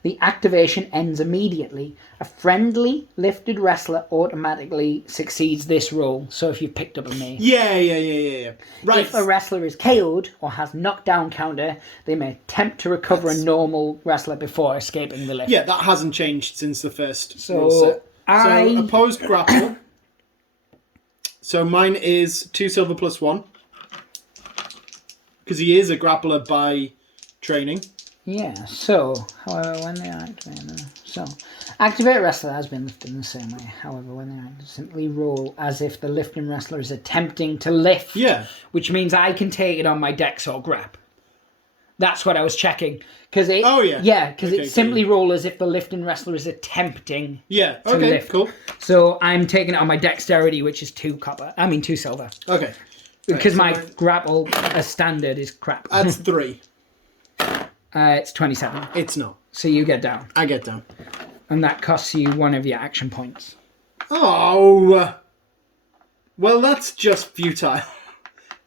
the activation ends immediately. A friendly lifted wrestler automatically succeeds this roll. So if you've picked up a mace. Yeah. Right. If a wrestler is KO'd or has knockdown counter, they may attempt to recover a normal wrestler before escaping the lift. Yeah, that hasn't changed since the first rule So set. So opposed grapple. So mine is 2 silver plus 1. Because he is a grappler by training. Yeah, so, however, when they are activated... So, activate wrestler has been lifted in the same way. However, when they are activated, simply roll as if the lifting wrestler is attempting to lift. Yeah. Which means I can take it on my dex or grab. That's what I was checking. Cause it, Oh, yeah. Yeah, because Okay, it simply roll as if the lifting wrestler is attempting Yeah, to okay, lift. cool. So, I'm taking it on my dexterity, which is 2 silver. Okay. Because Right, my grapple as standard is crap. That's 3. It's 27. It's not. So you get down. I get down. And that costs you 1 of your action points. Oh. Well, that's just futile.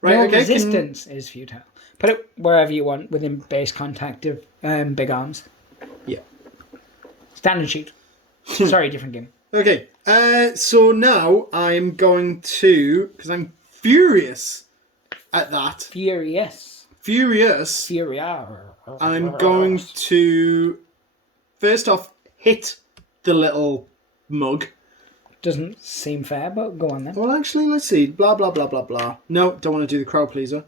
Right, No, okay. resistance is futile. Put it wherever you want within base contact of big arms. Yeah. Standard sheet. Sorry, different game. Okay. So now I'm going to... Because I'm furious at that. Furious. Furious. I'm going to... First off, hit the little mug. Doesn't seem fair, but go on then. Well, actually, let's see. Blah, blah, blah, blah, blah. No, don't want to do the crowd pleaser.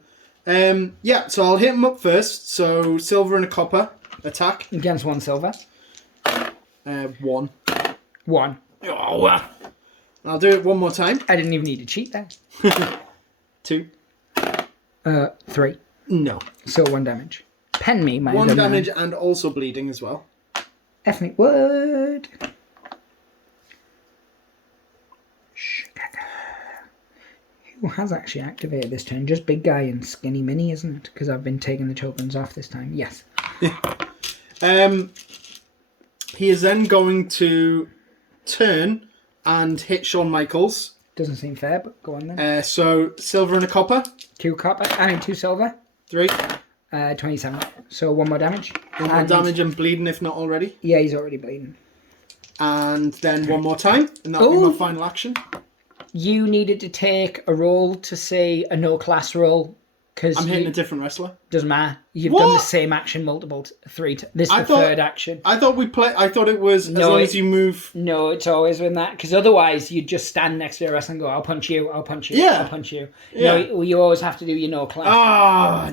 Yeah, so I'll hit him up first. So, silver and a copper. Attack. Against 1 silver. 1. 1. Oh, I'll do it one more time. I didn't even need to cheat there. 2. 3. No. So 1 damage. Pen me, my 1 dumb damage man. and also bleeding as well. Ethnic word. Who has actually activated this turn? Just big guy and skinny mini, isn't it? Because I've been taking the tokens off this time. Yes. He is then going to turn and hit Shawn Michaels. Doesn't seem fair, but go on then. So silver and a copper. 2 copper. 2 silver. 3. 27. So 1 more damage. 1 more damage and bleeding if not already. Yeah, he's already bleeding. And then 1 more time, and that'll be my final action. You needed to take a roll to say a no class roll. Because I'm hitting a different wrestler. Doesn't matter. You've done the same action multiple this is the third action. I thought it was as long as you move. No, it's always been that. Because otherwise, you'd just stand next to a wrestler and go, I'll punch you, I'll punch you, Yeah. I'll punch you. Yeah. No, you always have to do your no class. Ah,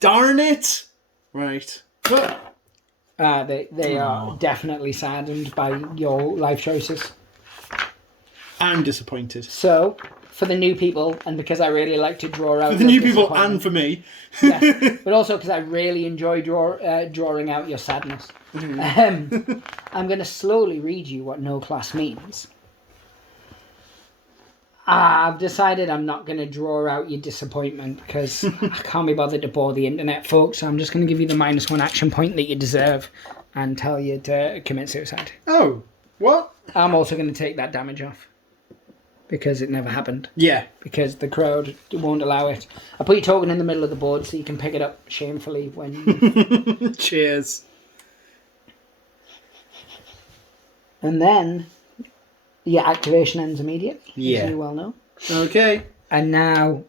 darn it! Right. They are definitely saddened by your life choices. I'm disappointed. So, for the new people, and because I really like to draw out... For the new people and for me. Yes, but also because I really enjoy drawing out your sadness. Mm-hmm. I'm going to slowly read you what no class means. I've decided I'm not going to draw out your disappointment because I can't be bothered to bore the internet, folks. So I'm just going to give you the -1 action point that you deserve and tell you to commit suicide. Oh, what? I'm also going to take that damage off because it never happened. Yeah. Because the crowd won't allow it. I put your token in the middle of the board so you can pick it up shamefully when... Cheers. And then... your activation ends immediately, Yeah. as you well know. Okay. And now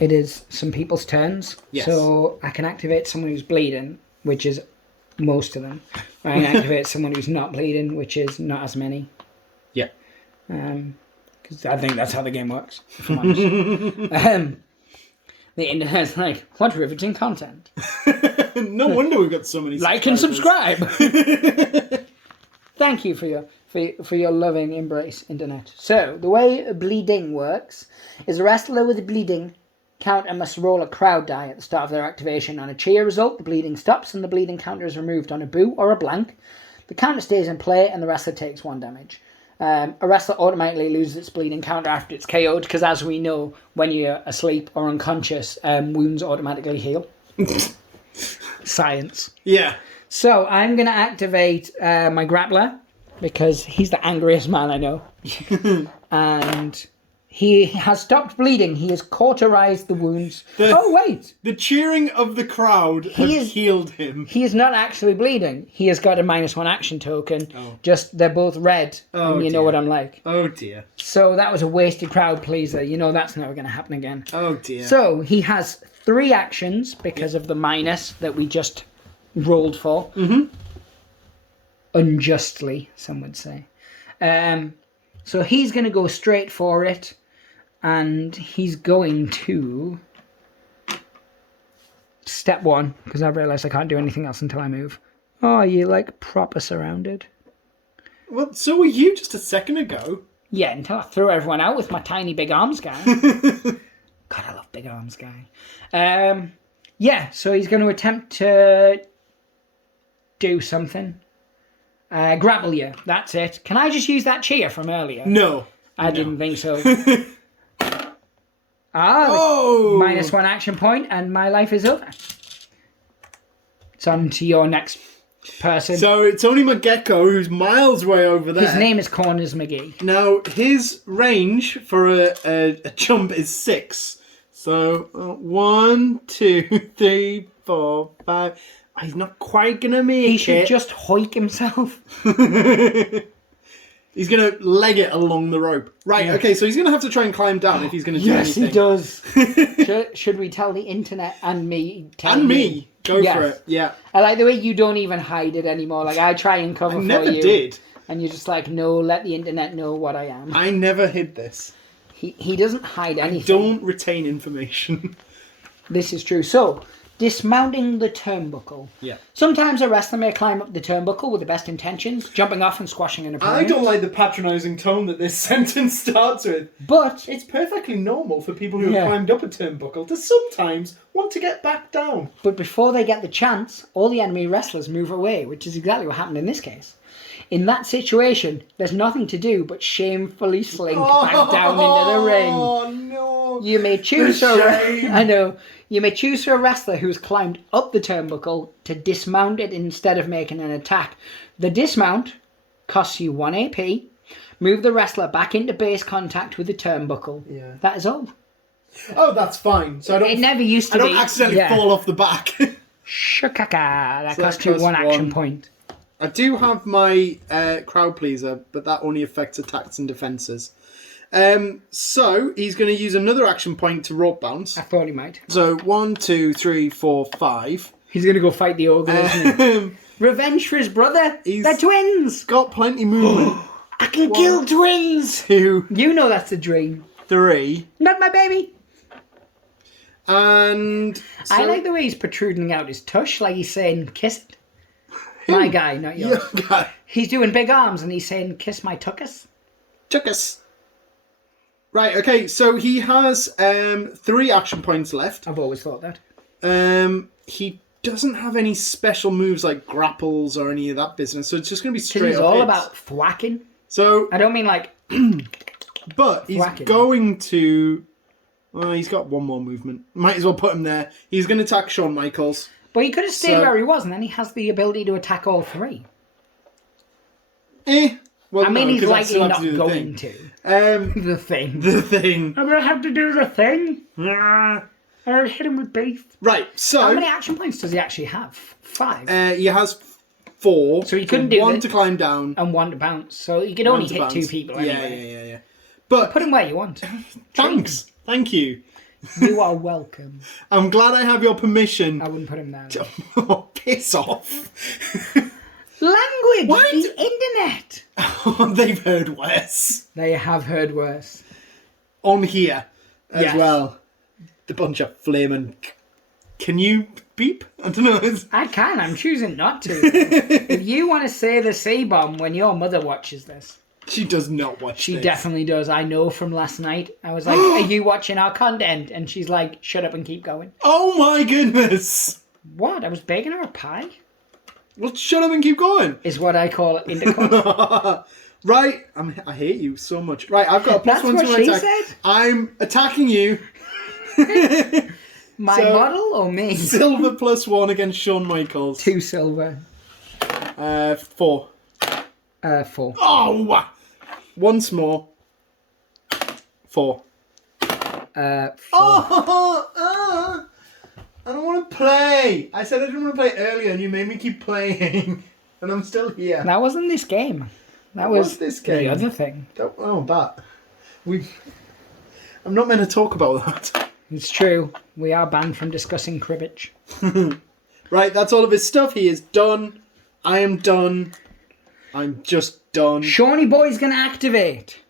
it is some people's turns. Yes. So I can activate someone who's bleeding, which is most of them. I can activate someone who's not bleeding, which is not as many. Yeah. Because I think that's how the game works, if I'm honest. The internet's like, what riveting content. No wonder we've got so many Like and subscribe. Thank you for your loving embrace, internet. So, the way bleeding works is a wrestler with a bleeding counter must roll a crowd die at the start of their activation. On a cheer result, the bleeding stops and the bleeding counter is removed. On a boo or a blank, the counter stays in play and the wrestler takes 1 damage. A wrestler automatically loses its bleeding counter after it's KO'd, because as we know, when you're asleep or unconscious, wounds automatically heal. Science. Yeah. So I'm going to activate my grappler, because he's the angriest man I know. And he has stopped bleeding. He has cauterized the wounds. Oh, wait. The cheering of the crowd has healed him. He is not actually bleeding. He has got a -1 action token. Oh. Just, they're both red. Oh, and you know what I'm like. Oh, dear. So that was a wasted crowd pleaser. You know that's never going to happen again. Oh, dear. So he has 3 actions because of the minus that we just rolled for. Mm-hmm. Unjustly, some would say. So he's going to go straight for it. And he's going to step 1, because I've realised I can't do anything else until I move. Oh, you're like proper surrounded. Well, so were you just a second ago. Yeah, until I threw everyone out with my tiny big arms guy. God, I love big arms guy. Yeah, so he's going to attempt to do something. Grapple you, that's it. Can I just use that cheer from earlier? No. I didn't think so. Oh! -1 action point, and my life is over. It's on to your next person. So it's only my gecko who's miles away over there. His name is Corners McGee. Now, his range for a jump is 6. So, 1, 2, 3, 4, 5. He's not quite going to make it. He should just hoik himself. He's going to leg it along the rope. Right, yeah. Okay, so he's going to have to try and climb down if he's going to do anything. Yes, he does. should we tell the internet and me? And me. Go for it, yeah. I like the way you don't even hide it anymore. Like, I try and cover for you. I never did. And you're just like, no, let the internet know what I am. I never hid this. He doesn't hide anything. Don't retain information. This is true. So, dismounting the turnbuckle. Yeah. Sometimes a wrestler may climb up the turnbuckle with the best intentions, jumping off and squashing an opponent. I don't like the patronising tone that this sentence starts with. But it's perfectly normal for people who have climbed up a turnbuckle to sometimes want to get back down. But before they get the chance, all the enemy wrestlers move away, which is exactly what happened in this case. In that situation, there's nothing to do but shamefully slink back down into the ring. Oh no! You may choose I know. You may choose for a wrestler who's climbed up the turnbuckle to dismount it instead of making an attack. The dismount costs you 1 AP. Move the wrestler back into base contact with the turnbuckle. Yeah. That is all. Oh, that's fine. So it never used to be. I don't accidentally fall off the back. Shakaka. That costs you 1 action point. I do have my crowd pleaser, but that only affects attacks and defences. So he's going to use another action point to rope bounce. I thought he might. So 1, 2, 3, 4, 5. He's going to go fight the ogre, isn't he? Revenge for his brother. They're twins. Got plenty movement. I can kill twins. 2. You know that's a dream. 3. Not my baby. And so, I like the way he's protruding out his tush, like he's saying, kiss it. My guy, not yours. Your guy. He's doing big arms and he's saying, kiss my tuckus. Tuckus. Right, okay, so he has 3 action points left. I've always thought that. He doesn't have any special moves like grapples or any of that business, so it's just going to be straight up he's all hits. about thwacking. So I don't mean like... but he's thwacking. Going to... Well, he's got 1 more movement. Might as well put him there. He's going to attack Shawn Michaels. But he could have stayed where he was, and then he has the ability to attack all 3. Well, I mean, no, he's likely to not going to. The thing. I'm going to have to do the thing. I'll hit him with beef. Right, so... How many action points does he actually have? 5? He has 4. So he couldn't do 1 it. to climb down. And 1 to bounce. So he could only hit bounce. 2 people anyway. Yeah. But put him where you want. Thanks. Thank you. You are welcome. I'm glad I have your permission. I wouldn't put him there. Oh, piss off. Language! What? The internet! Oh, they've heard worse. They have heard worse. On here as well. The bunch of flaming... Can you beep? I don't know. I can. I'm choosing not to. If you want to say the C-bomb when your mother watches this... She does not watch She this. definitely does. I know from last night. I was like, are you watching our content? And she's like, shut up and keep going. Oh my goodness. What? I was baking her a pie? Well, shut up and keep going. Is what I call intercourse. Right, I hate you so much. Right, I've got a plus That's one to what my she attack. said. I'm attacking you. My So- model or me? Silver +1 against Shawn Michaels. 2 silver. 4. 4. Oh! Once more. 4. 4. Oh! I don't want to play. I said I didn't want to play earlier, and you made me keep playing, and I'm still here. That wasn't this game. That What was this game? the other thing. That. I'm not meant to talk about that. It's true. We are banned from discussing cribbage. Right, that's all of his stuff. He is done. I am done. I'm just done. Shawnee Boy's going to activate.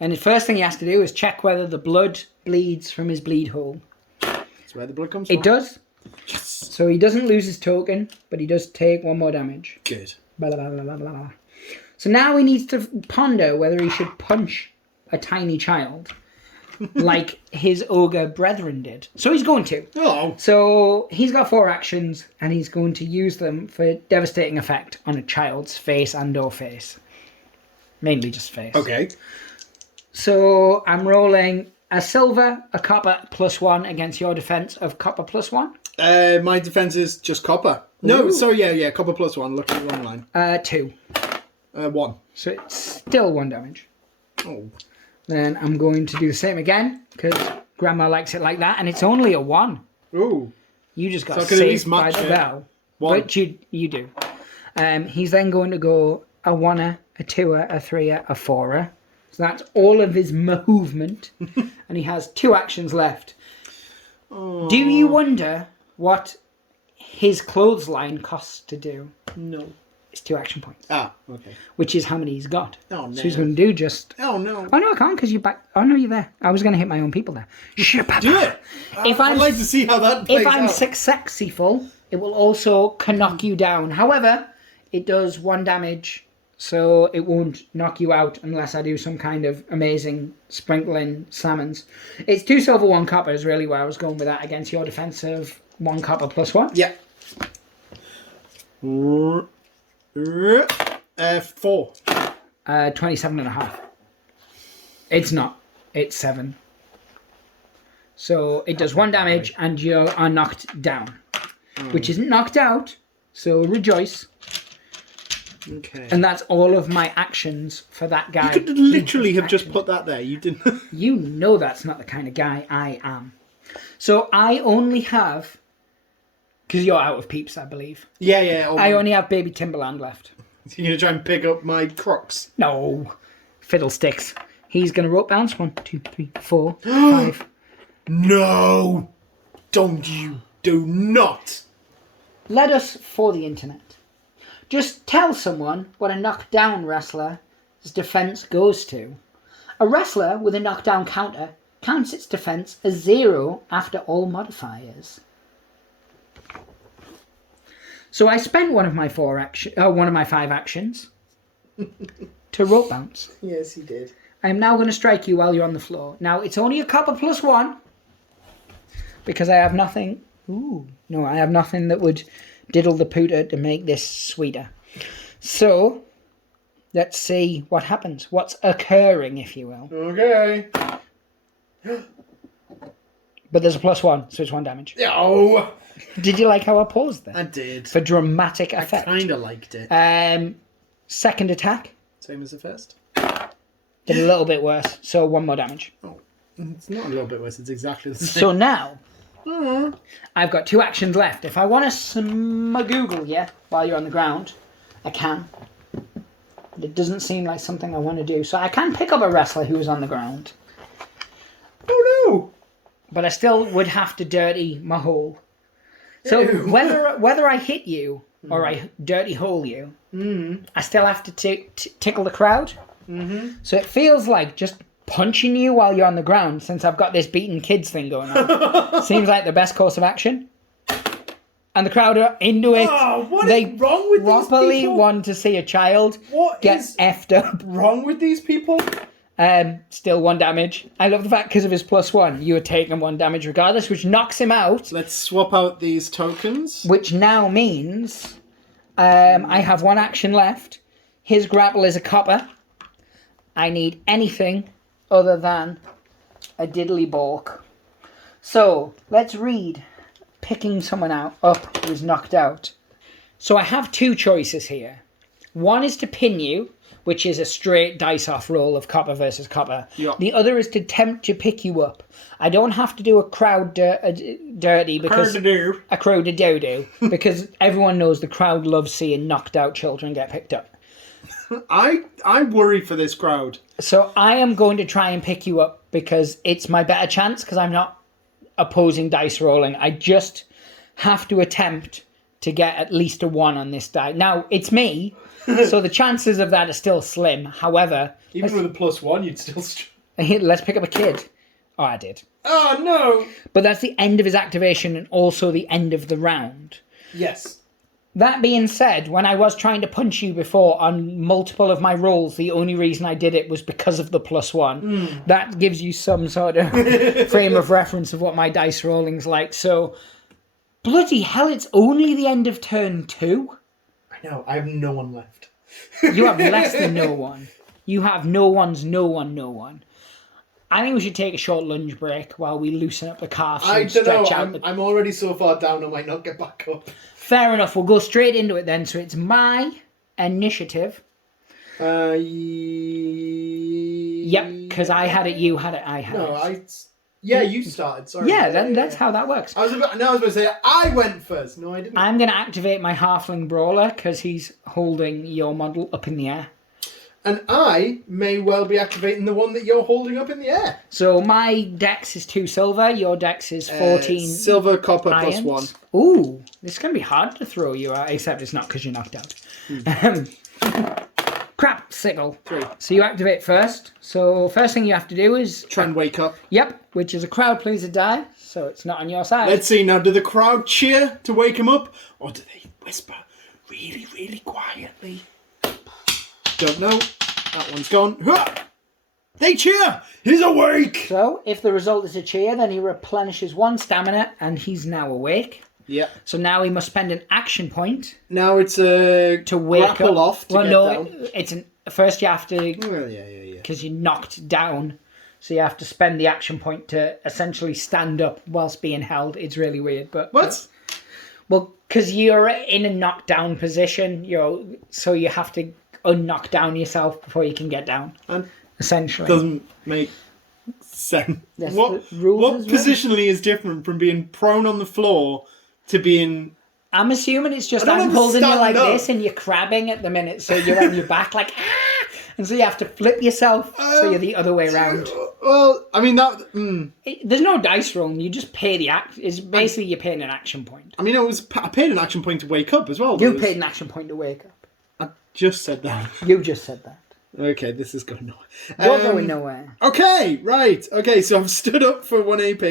And the first thing he has to do is check whether the blood bleeds from his bleed hole. That's where the blood comes from. It does. Yes. So he doesn't lose his token, but he does take 1 more damage. Good. Blah, blah, blah, blah, blah, blah. So now he needs to ponder whether he should punch a tiny child like his ogre brethren did. So he's going to. Oh. So he's got 4 actions, and he's going to use them for devastating effect on a child's face and or face. Mainly just face. Okay. So I'm rolling a silver, a copper +1 against your defense of copper +1. My defense is just copper. No, Ooh. sorry, yeah, copper +1. Look at the wrong line. 2. 1. So it's still 1 damage. Oh. Then I'm going to do the same again, because Grandma likes it like that, and it's only a 1. Ooh. You just got So I could at least saved by match the it. bell. 1. But you do. He's then going to go a 1er, a 2er, a 3er, a 4er. So that's all of his movement. And he has 2 actions left. Oh. Do you wonder what his clothesline costs to do? No. It's 2 action points. Ah, okay. Which is how many he's got. Oh, no. So he's going to do just... Oh, no. Oh, no, I can't, because you're back... Oh, no, you're there. I was going to hit my own people there. Do it. If I'd I'm- like to see how that plays If I'm out. successful, it will also knock you down. However, it does 1 damage, so it won't knock you out unless I do some kind of amazing sprinkling salmons. It's 2 silver, 1 copper is really where I was going with that against your defense of 1 copper +1. Yeah. 4. 27.5. It's not. It's 7. So it does 1 damage and you are knocked down. Which isn't knocked out, so rejoice. Okay. And that's all of my actions for that guy. You could literally have just put that there. You didn't. You know that's not the kind of guy I am. So I only have... Because you're out of peeps, I believe. Yeah. I only have Baby Timberland left. You're going to try and pick up my Crocs. No. Fiddlesticks. He's going to rope bounce. 1, 2, 3, 4, 5. No! Don't you do not! Let us for the internet. Just tell someone what a knockdown wrestler's defense goes to. A wrestler with a knockdown counter counts its defense as 0 after all modifiers. So I spent one of my 5 actions to rope bounce. Yes, he did. I am now going to strike you while you're on the floor. Now it's only a copper +1 because I have nothing. Ooh, no, I have nothing that would diddle the pooter to make this sweeter. So let's see what happens. What's occurring, if you will. Okay. But there's a +1, so it's 1 damage. Oh! Did you like how I paused there? I did. For dramatic effect. Kind of liked it. Second attack. Same as the first. Did a little bit worse, so 1 more damage. Oh, it's not a little bit worse. It's exactly the same. So now, I've got 2 actions left. If I want to smagoogle you while you're on the ground, I can. But it doesn't seem like something I want to do. So I can pick up a wrestler who's on the ground. Oh no! But I still would have to dirty my hole. So Ew. whether I hit you or I dirty hole you, I still have to tickle the crowd. So it feels like just punching you while you're on the ground, since I've got this beaten kids thing going on. Seems like the best course of action. And the crowd are into it. Oh, what They is wrong with these properly people? want to see a child What get is effed up. wrong with these people? Still 1 damage. I love the fact because of his +1, you are taking 1 damage regardless, which knocks him out. Let's swap out these tokens. Which now means I have 1 action left. His grapple is a copper. I need anything other than a diddly balk. So, let's read. Picking someone up who is knocked out. So I have two choices here. One is to pin you, which is a straight dice-off roll of copper versus copper. Yeah. The other is to tempt to pick you up. I don't have to do a crowd dirty because... A crowd do because everyone knows the crowd loves seeing knocked out children get picked up. I worry for this crowd. So I am going to try and pick you up because it's my better chance because I'm not opposing dice rolling. I just have to attempt to get at least a 1 on this die. Now, it's me, so the chances of that are still slim. However... Even with a +1, you'd still... Let's pick up a kid. Oh, I did. Oh, no! But that's the end of his activation and also the end of the round. Yes. That being said, when I was trying to punch you before on multiple of my rolls, the only reason I did it was because of the +1. That gives you some sort of frame of reference of what my dice rolling's like. So, bloody hell, it's only the end of turn 2. I know, I have no one left. You have less than no one. You have no one's no one. I think we should take a short lunge break while we loosen up the calves I and don't know, stretch out. I'm already so far down, I might not get back up. Fair enough, we'll go straight into it then. So it's my initiative. Yep, because I had it, you had it, I had it. Yeah, you started, sorry. Yeah, then that's how that works. I was about to say, I went first. No, I didn't. I'm going to activate my Halfling Brawler because he's holding your model up in the air. And I may well be activating the one that you're holding up in the air. So my dex is 2 silver, your dex is 14 silver, copper, irons. +1. Ooh, this is going to be hard to throw you out, except it's not because you're knocked out. Crap, sickle. 3. So you activate first. So first thing you have to do is... Try and wake up. Yep, which is a crowd pleaser die, so it's not on your side. Let's see, now do the crowd cheer to wake him up? Or do they whisper really, really quietly? Don't know. That one's gone. They cheer! He's awake! So, if the result is a cheer, then he replenishes 1 stamina, and he's now awake. Yeah. So now he must spend an action point. Now it's a to wake grapple up. off to get down. It's first you have to... Well, yeah. Because you're knocked down. So you have to spend the action point to essentially stand up whilst being held. It's really weird, but... What? Well, because you're in a knockdown position, so you have to unknock down yourself before you can get down. And essentially. Doesn't make sense. That's What the rules what as well. positionally is different from being prone on the floor to being... I'm assuming it's just I don't I'm holding you like understand, no. this and you're crabbing at the minute, so you're on your back like, ah! And so you have to flip yourself so you're the other way around. Well, I mean, that... There's no dice rolling, you just pay the act. It's basically you're paying an action point. I mean, I paid an action point to wake up as well. You paid an action point to wake up. I just said that. You just said that. Okay, this is going nowhere. You're going nowhere. Okay, right. Okay, so I've stood up for 1 AP.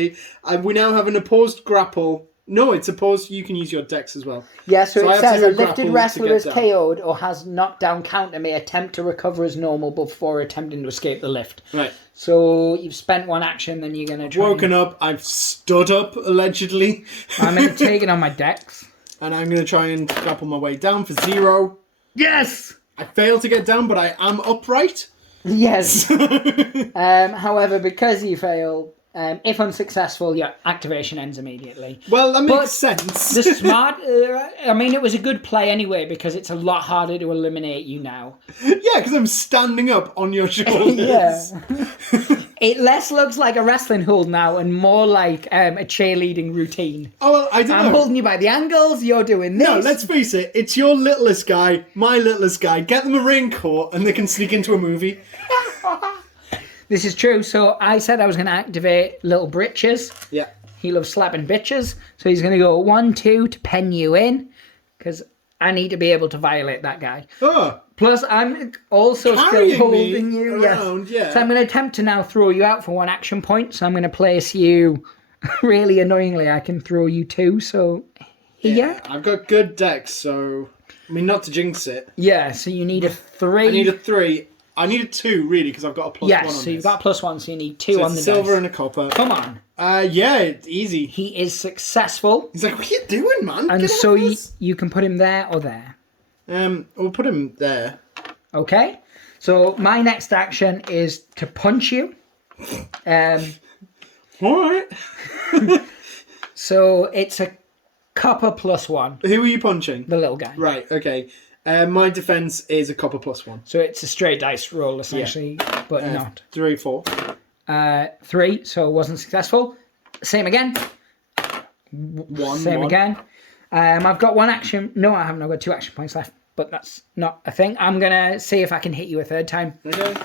We now have an opposed grapple. No, it's opposed. You can use your dex as well. Yeah, so I it have to says do a a grapple lifted to wrestler get is down. KO'd or has knockdown counter may attempt to recover as normal before attempting to escape the lift. Right. So you've spent 1 action, then you're going to try. Woken up. I've stood up, allegedly. I'm going to take it on my dex. And I'm going to try and grapple my way down for 0. Yes! I failed to get down, but I am upright. Yes. However, because you fail, if unsuccessful, your activation ends immediately. Well, that makes But sense. The smart... I mean, it was a good play anyway, because it's a lot harder to eliminate you now. Yeah, because I'm standing up on your shoulders. Yeah. It less looks like a wrestling hold now and more like a cheerleading routine. Oh, well, I don't know. I'm holding you by the ankles, you're doing this. No, let's face it. It's your littlest guy, my littlest guy. Get them a raincoat and they can sneak into a movie. This is true. So I said I was going to activate Little Britches. Yeah. He loves slapping bitches. So he's going to go 1, 2 to pen you in. Because I need to be able to violate that guy. Oh. Plus, I'm also Carrying still holding me you. around, yeah. So I'm going to attempt to now throw you out for 1 action point. So I'm going to place you... Really annoyingly, I can throw you 2. So here. I've got good decks, so... I mean, not to jinx it. Yeah, so you need a 3. I need a 3. I need a 2, really, because I've got a +1 on Yes, this. so you've got a +1, so you need 2 So on it's the silver dice. and a copper. Come on. Yeah, it's easy. He is successful. He's like, what are you doing, man? And Get so off this. you can put him there or there. We'll put him there. Okay? So my next action is to punch you. Alright. So it's a copper +1. Who are you punching? The little guy. Right, okay. My defense is a copper +1. So it's a straight dice roll, essentially, but not. 3, 4. 3, so it wasn't successful. Same again. 1. Same 1. again. I've got 1 action. No, I haven't. I've got 2 action points left, but that's not a thing. I'm going to see if I can hit you a third time. Okay.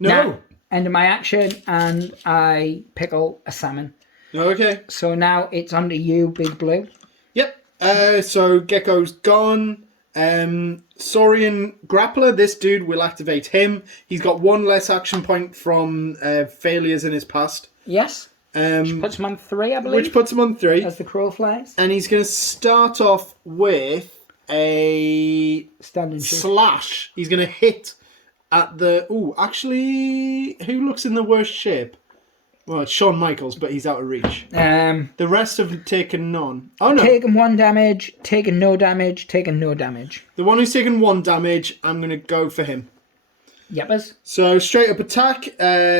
No. Now, end of my action, and I pickle a salmon. Okay. So now it's under you, Big Blue. Yep. So Gecko's gone. Saurian Grappler, this dude will activate him. He's got 1 less action point from failures in his past. Yes. Which puts him on 3, I believe. Which puts him on 3. As the crow flies. And he's going to start off with a Standing shoot. slash. He's going to hit at the... Ooh, actually, who looks in the worst shape? Well, it's Shawn Michaels, but he's out of reach. The rest have taken none. Oh, no. Taken 1 damage, taken no damage, taken no damage. The one who's taken 1 damage, I'm going to go for him. Yeppers. So, straight up attack,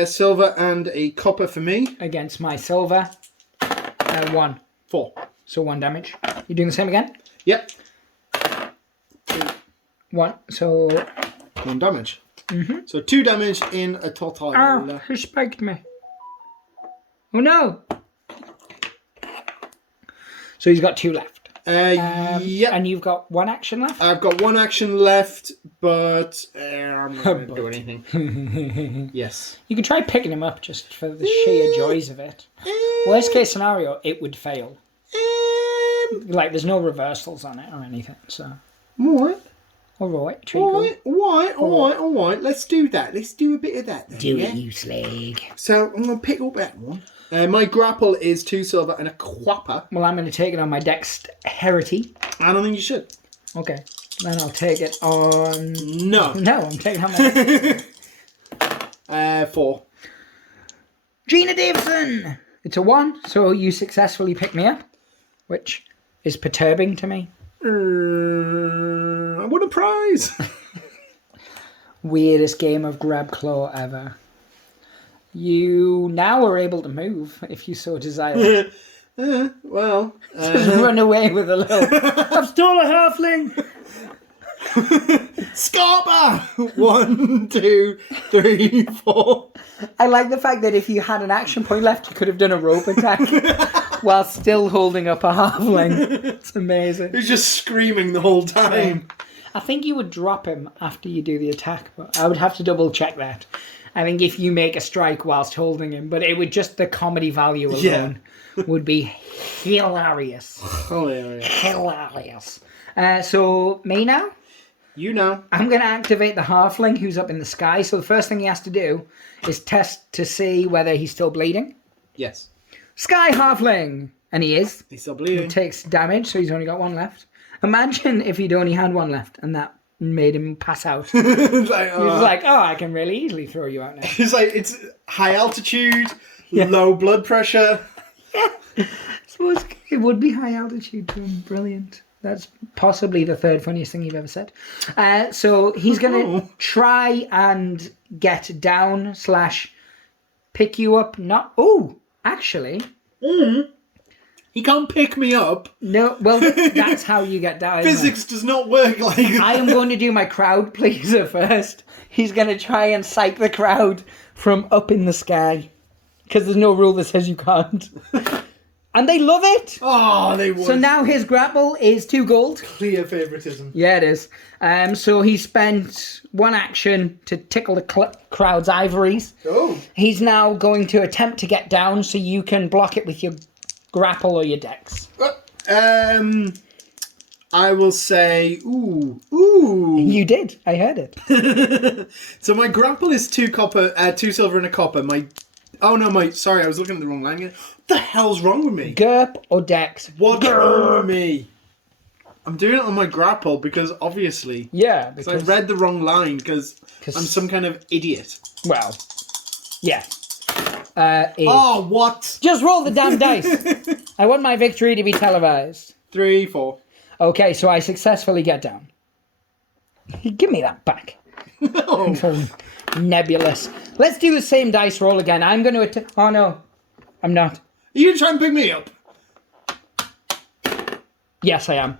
silver and a copper for me. Against my silver. 1. 4. So 1 damage. You doing the same again? Yep. 1. So... 1 damage. So 2 damage in a total. Oh, he spiked me. Oh no! So he's got 2 left. Yep. And you've got 1 action left? I've got 1 action left, but I'm not going to do anything. Yes. You could try picking him up just for the sheer joys of it. Worst case scenario, it would fail. Like, there's no reversals on it or anything, so... What? Alright, treacle. Alright. Let's do that. Let's do a bit of that then. Do it, you slag. So, I'm going to pick up that one. My grapple is 2 silver and a copper. Well, I'm going to take it on my dexterity. I don't think you should. Okay. Then I'll take it on... No. No, I'm taking it on my... 4. Gina Davison! It's a 1, so you successfully pick me up, which is perturbing to me. I won a prize. Weirdest game of grab claw ever. You now are able to move if you so desire. Well, Run away with a little. I've stole a halfling. Scarpa! 1, 2, 3, 4. I like the fact that if you had an action point left, you could have done a rope attack while still holding up a halfling. It's amazing. He's just screaming the whole time. I think you would drop him after you do the attack, but I would have to double check that. I think if you make a strike whilst holding him, but it would just, the comedy value alone would be hilarious. Hilarious. So, me now? You know. I'm going to activate the halfling who's up in the sky. So the first thing he has to do is test to see whether he's still bleeding. Yes. Sky halfling! And he is. He's still He bleeding. takes damage, so he's only got 1 left. Imagine if he'd only had 1 left and that made him pass out. He It's like, was like, oh, I can really easily throw you out now. it's like, it's high altitude, low blood pressure. I suppose it would be high altitude to him. Brilliant. That's possibly the 3rd funniest thing you've ever said. So he's going to try and get down / pick you up. Not. Oh, actually. He can't pick me up. No, well, that's how you get down. Physics does not work like that. I am going to do my crowd pleaser first. He's going to try and psych the crowd from up in the sky. Because there's no rule that says you can't. And they love it. Oh, they would. So now his grapple is 2 gold. Clear favoritism. Yeah, it is. So he spent 1 action to tickle the crowd's ivories. Oh. He's now going to attempt to get down so you can block it with your grapple or your dex. I will say, ooh. You did. I heard it. So my grapple is 2 silver and a copper. Sorry, I was looking at the wrong line. What the hell's wrong with me? GURP or dex? What's wrong with me? I'm doing it on my grapple because obviously. Yeah, because I read the wrong line because I'm some kind of idiot. Well, yeah. Oh, what? Just roll the damn dice. I want my victory to be televised. 3, 4. Okay, so I successfully get down. Give me that back. No. So nebulous. Let's do the same dice roll again. I'm going to... Oh, no. I'm not. Are you going to try and pick me up? Yes, I am.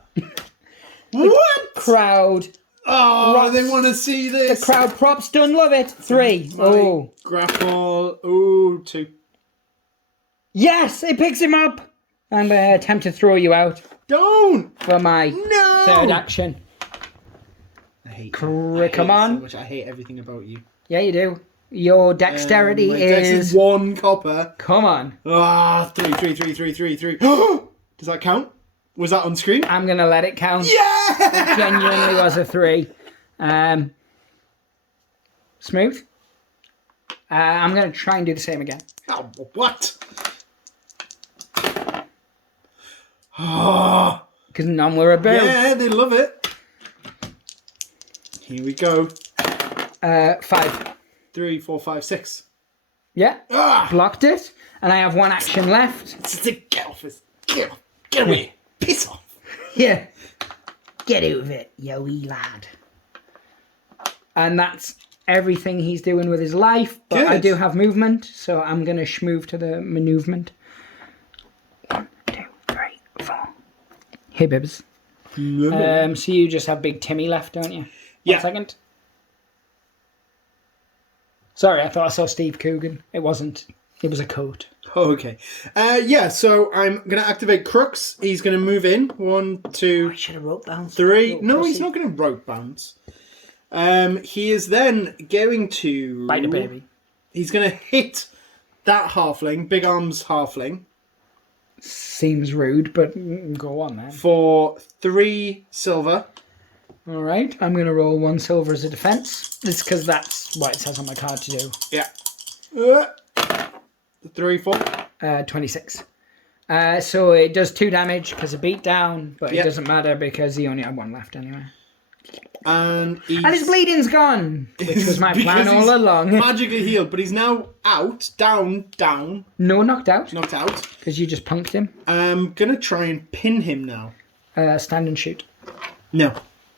What? Crowd. Oh, Props. they want to see this. The crowd props don't love it. 3. Oh. Grapple. Ooh, 2. Yes, it picks him up. I'm going to attempt to throw you out Don't. for my third action. I hate Come on. so much. I hate everything about you. Yeah, you do. Your dexterity My dex is 1 copper. Come on. Ah, 3. Does that count? Was that on screen? I'm going to let it count. Yeah! It genuinely was a 3. Smooth. I'm going to try and do the same again. Oh, what? Oh. Because none were a bill. Yeah, they love it. Here we go. 5. 3, 4, 5, 6. Yeah. Ah! Blocked it. And I have 1 action left. Get off this. Get away. Piss off. Yeah. Get out of it, you wee lad. And that's everything he's doing with his life. But Good. I do have movement, so I'm going to move to the maneuvement. 1, 2, 3, 4. Hey, Bibbs. So you just have Big Timmy left, don't you? Yeah. 1 second. Sorry, I thought I saw Steve Coogan. It wasn't. It was a coat. Oh, okay. Yeah, so I'm going to activate Crooks. He's going to move in. 1, 2, I should have wrote down. 3. No, he's not going to rope bounce. He is then going to... Bite the baby. He's going to hit that halfling, Big Arms halfling. Seems rude, but go on then. For 3 silver. All right, I'm going to roll 1 silver as a defense. It's because that's what it says on my card to do. Yeah. 3, 4. 26. So it does 2 damage because of beatdown, but Yep. it doesn't matter because he only had 1 left anyway. And his bleeding's gone, which was my plan Because all he's along. magically healed, but he's now out, down, No, knocked out knocked out. because you just punked him. I'm going to try and pin him now. Stand and shoot. No.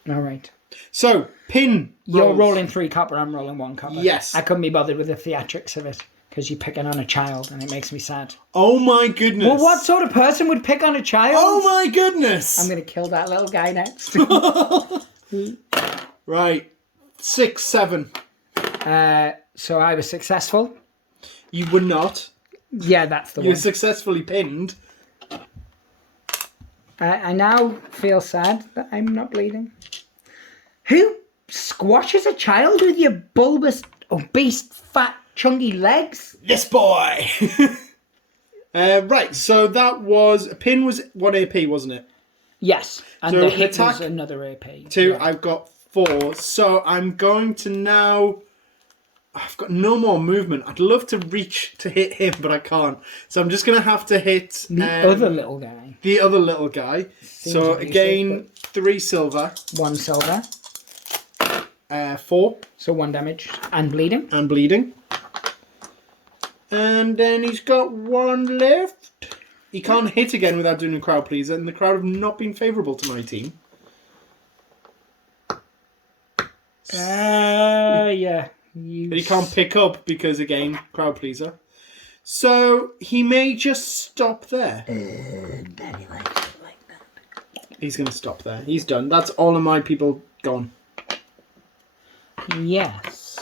All right. So, pin. You're rolls. rolling 3 copper, I'm rolling 1 copper. Yes. I couldn't be bothered with the theatrics of it because you're picking on a child and it makes me sad. Oh my goodness. Well, what sort of person would pick on a child? Oh my goodness. I'm going to kill that little guy next. Right. 6, 7. So I was successful. You were not. Yeah, that's the You were one. successfully pinned. I now feel sad that I'm not bleeding. Who squashes a child with your bulbous, obese, fat, chunky legs? This boy. Right. So that was a pin was 1 AP, wasn't it? Yes, and So the hit attack, was another AP. 2. Yeah. I've got 4. So I'm going to now. I've got no more movement. I'd love to reach to hit him, but I can't. So I'm just going to have to hit The other little guy. The other little guy. So abusive, again, 3 silver. 1 silver. 4. So 1 damage. And bleeding. And bleeding. And then he's got 1 left. He can't hit again without doing a crowd pleaser, and the crowd have not been favourable to my team. Yeah. But he can't pick up because, again, crowd pleaser. So he may just stop there. Daddy likes it like that. He's going to stop there. He's done. That's all of my people gone. Yes.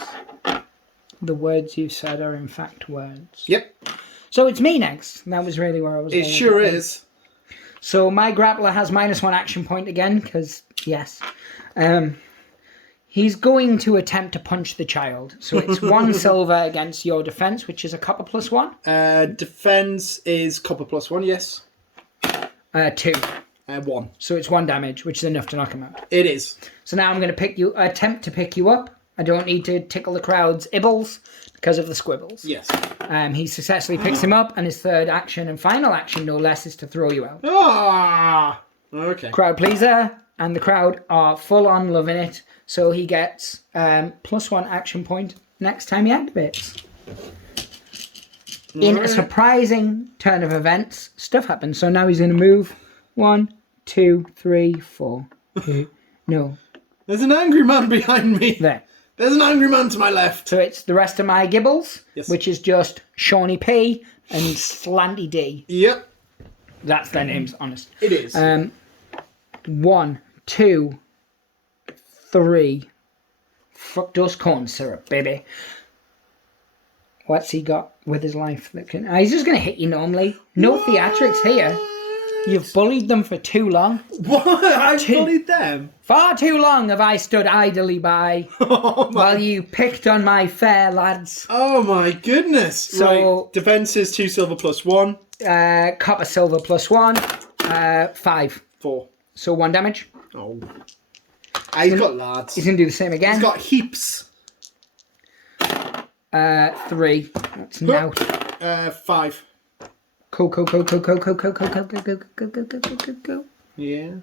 The words you said are in fact words. Yep. So it's me next. That was really where I was It going sure with it. is. So my grappler has -1 action point again, because, yes. He's going to attempt to punch the child. So it's 1 silver against your defense, which is a copper +1. Defense is copper +1, yes. 2. 1. So it's 1 damage, which is enough to knock him out. It is. So now I'm going to attempt to pick you up. I don't need to tickle the crowd's ibbles because of the squibbles. Yes. He successfully picks him up, and his third action and final action, no less, is to throw you out. Ah. Okay. Crowd pleaser, and the crowd are full on loving it. So he gets +1 action point next time he activates. In a surprising turn of events, stuff happens. So now he's going to move 1, 2, 3, 4. No. There's an angry man behind me. There. There's an angry man to my left. So it's the rest of my Gibbles, Yes. which is just Shawnee P and Slanty D. Yep. That's their names, honest. It is. 1, 2, 3. Fructose corn syrup, baby. What's he got with his life that can... he's just going to hit you normally. No theatrics here. You've bullied them for too long. What? I've bullied them? Far too long have I stood idly by while you picked on my fair lads. Oh my goodness. So, right. Defense is 2 silver plus 1. Copper silver plus 1. 5. 4. So 1 damage. Oh. He's got lads. He's going to do the same again. He's got heaps. 3. That's now. 5. Go. Yeah. And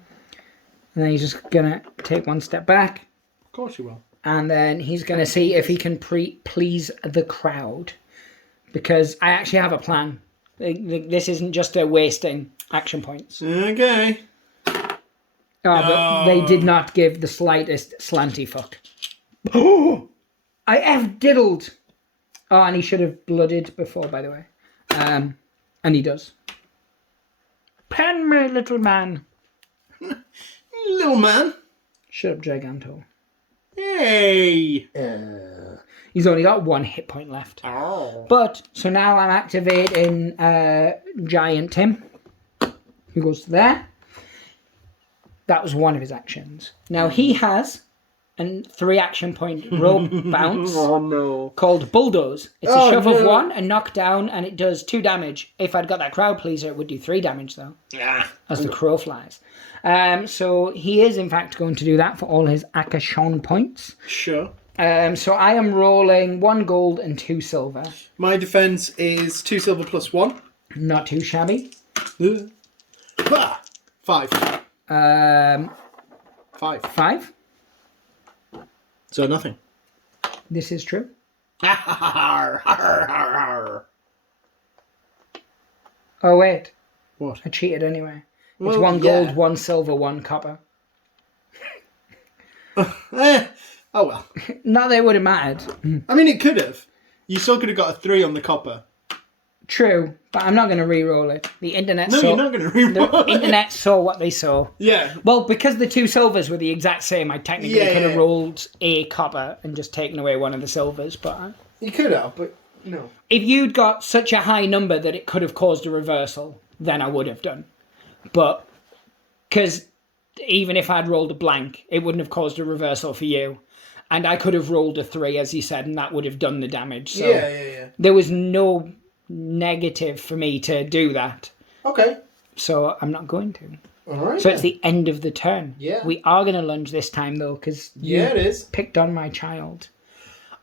then he's just going to take 1 step back. Of course you will. And then he's going to see if he can please the crowd. Because I actually have a plan. This isn't just a wasting action points. Okay. But they did not give the slightest slanty fuck. Oh! I diddled. Oh, and he should have blooded before, by the way. And he does. Pen me, little man. Little man. Shut up, Giganto. Hey. He's only got 1 hit point left. Oh. But, so now I'm activating Giant Tim. Who goes to there. That was one of his actions. Now he has a 3 action point rope bounce called Bulldoze. It's a shove of 1, a knockdown, and it does 2 damage. If I'd got that crowd pleaser, it would do 3 damage though. Yeah. As the crow flies. So he is in fact going to do that for all his Akashon points. Sure. So I am rolling 1 gold and 2 silver. My defense is 2 silver plus 1. Not too shabby. 5. 5. 5. So nothing. This is true. Oh wait, What? I cheated anyway. It's Well, 1 gold, yeah. 1 silver, 1 copper. Oh well. Not that it would have mattered. I mean, it could have. You still could have got a 3 on the copper. True, but I'm not going to re-roll it. The internet No, saw... you're not going to re-roll The internet saw what they saw. Yeah. Well, because the 2 silvers were the exact same, I technically could have rolled a copper and just taken away 1 of the silvers, but... You could have, but no. If you'd got such a high number that it could have caused a reversal, then I would have done. But, because even if I'd rolled a blank, it wouldn't have caused a reversal for you. And I could have rolled a 3, as you said, and that would have done the damage. So Yeah. there was no negative for me to do that. Okay. So I'm not going to. Alright. So it's the end of the turn. Yeah. We are going to lunge this time, though, because you it is. picked on my child.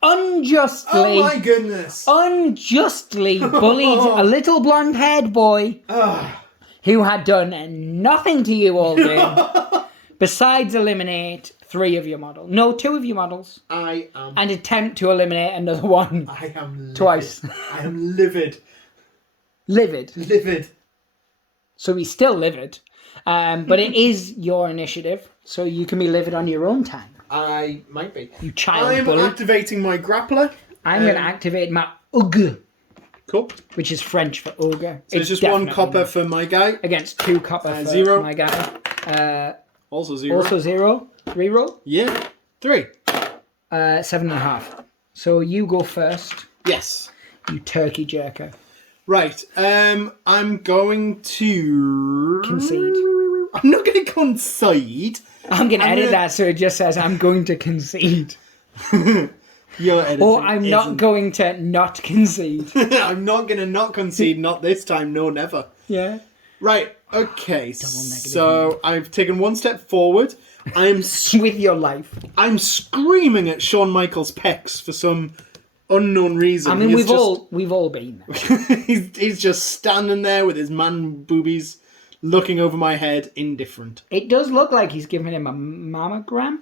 Unjustly. Oh my goodness. Unjustly bullied a little blonde-haired boy who had done nothing to you all day, besides eliminate 3 of your models. No, 2 of your models. I am. And attempt to eliminate another one. I am livid. Twice. I am livid. Livid. Livid. So he's still livid. But it is your initiative, so you can be livid on your own time. I might be. You child I'm bully. activating my grappler. I'm going to activate my ogre, Cool. which is French for ogre. So it's just 1 copper for my guy. Against 2 copper for 0. my guy. Also 0. Also 0. Reroll. Yeah. 3. 7.5. So you go first, Yes. you turkey jerker. Right. I'm going to Concede. I'm not going to concede. I'm going to edit that so it just says I'm going to concede. Your editing Or I'm not isn't. going to not concede. I'm not going to not concede. Not this time. No, never. Yeah. Right. Okay. So I've taken 1 step forward. With your life. I'm screaming at Shawn Michaels' pecs for some unknown reason. I mean, we've all been there. he's just standing there with his man boobies looking over my head, indifferent. It does look like he's giving him a mammogram.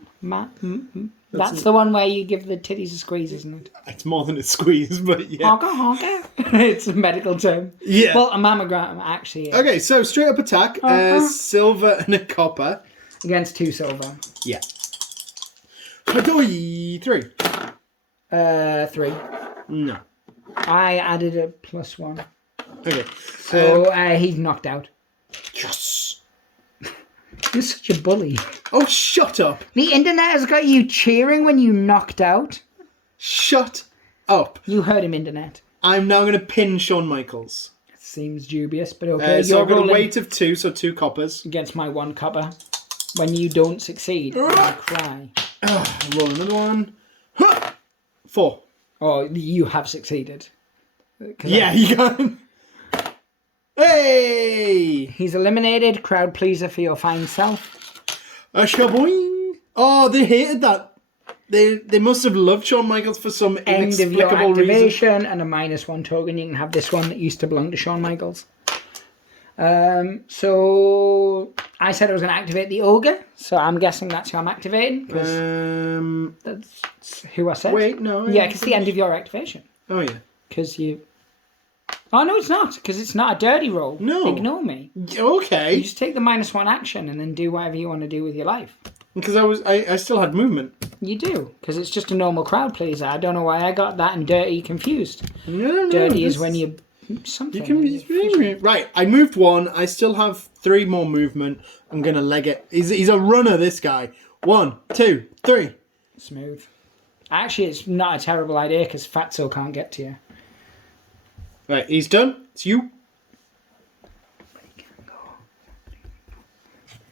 That's the one where you give the titties a squeeze, isn't it? It's more than a squeeze, but yeah. Honka. It's a medical term. Yeah. Well, a mammogram actually is. Okay, so straight up attack, silver and a copper. Against 2 silver. Yeah. Hadoi, 3. 3. No. I added a +1. Okay. So he's knocked out. Yes. You're such a bully. Oh, shut up. The internet has got you cheering when you knocked out. Shut up. You heard him, internet. I'm now going to pin Shawn Michaels. Seems dubious, but okay. So I've got a rolling weight of 2, so 2 coppers. against my 1 copper. When you don't succeed, I cry. Roll another one. 4. Oh, you have succeeded. Yeah, you got him. Hey! He's eliminated. Crowd pleaser for your fine self. A shaboing. Oh, they hated that. They must have loved Shawn Michaels for some End of your inexplicable reason. activation and a -1 token. You can have this one that used to belong to Shawn Michaels. So I said I was going to activate the ogre, so I'm guessing that's who I'm activating. That's who I said. Wait, no. Yeah, because it's the end of your activation. Oh, yeah. Because you... Oh, no, it's not. Because it's not a dirty roll. No. Ignore me. Okay. You just take the -1 action and then do whatever you want to do with your life. Because I still had movement. You do. Because it's just a normal crowd pleaser. I don't know why I got that and dirty confused. No. Dirty is when you... Something. You can right. I moved 1. I still have 3 more movement. I'm gonna leg it. He's a runner. This guy. 1, 2, 3. Smooth. Actually, it's not a terrible idea because Fatso can't get to you. Right, he's done. It's you.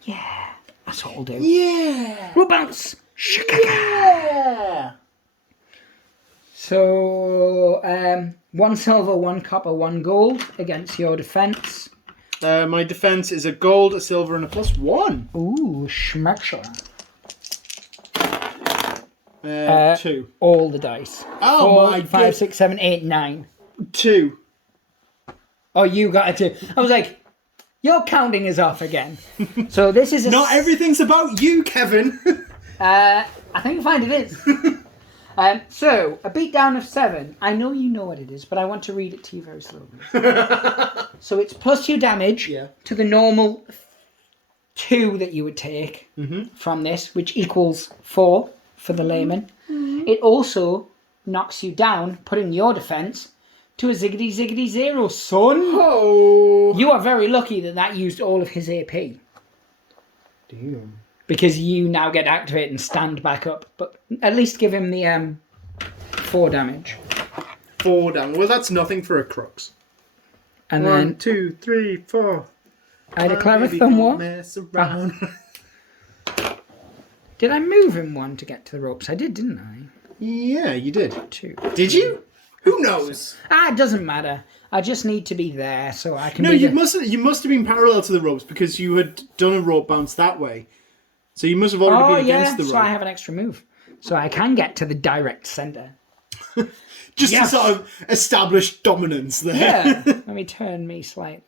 Yeah, that's what we'll do. Yeah. We'll bounce. Yeah. So, 1 silver, 1 copper, 1 gold against your defense. My defense is a gold, a silver, and a +1. Ooh, schmetcher. 2. All the dice. Oh 4, my 5, God. 6, 7, 8, 9. 2. Oh, you got a 2. I was like, your counting is off again. So this is a... Not everything's about you, Kevin. I think I find it is. So, a beatdown of 7. I know you know what it is, but I want to read it to you very slowly. So it's +2 damage to the normal 2 that you would take from this, which equals 4 for the layman. It also knocks you down, putting your defense to a ziggity ziggity 0, son. Oh. You are very lucky that used all of his AP. Damn. Because you now get activated and stand back up. But at least give him the 4 damage. 4 damage. Well, that's nothing for a crux. And 1, then 2, 3, 4. I declare a thumb war. Mess around. Did I move him 1 to get to the ropes? I did, didn't I? Yeah, you did. 2. Did you? Who knows? It doesn't matter. I just need to be there so I can. No, you must have been parallel to the ropes because you had done a rope bounce that way. So you must have already been against the rope. So I have an extra move. So I can get to the direct centre. Just to sort of establish dominance there. Yeah. Let me turn me slightly.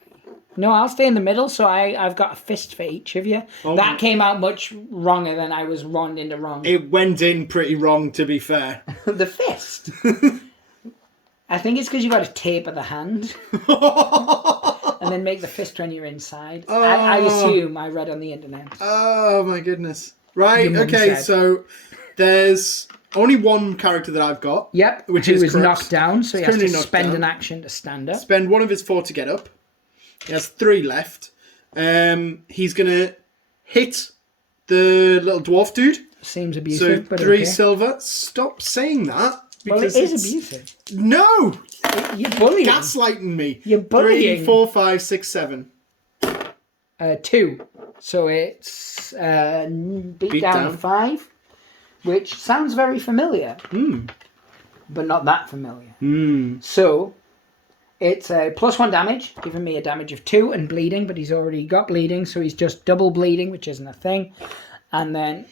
No, I'll stay in the middle, so I've got a fist for each of you. Oh. That came out much wronger than I was wronged into wrong. It went in pretty wrong, to be fair. The fist? I think it's because you've got to taper the hand. And then make the fist when you're inside. Oh. I assume I read on the internet. Oh, my goodness. Right, Your mum okay, said. so there's only 1 character that I've got. Yep, Which who is was Crux. knocked down, so he has to currently knocked spend down. an action to stand up. Spend 1 of his 4 to get up. He has 3 left. He's going to hit the little dwarf dude. Seems abusive, So but 3 okay. silver. Stop saying that. Well, it because is abusive. No! You're bullying. Gaslighting me. You're bullying. 3, 4, 5, 6, 7. 2. So it's beat down down. 5, which sounds very familiar, but not that familiar. So it's a +1 damage, giving me a damage of 2 and bleeding, but he's already got bleeding, so he's just double bleeding, which isn't a thing. And then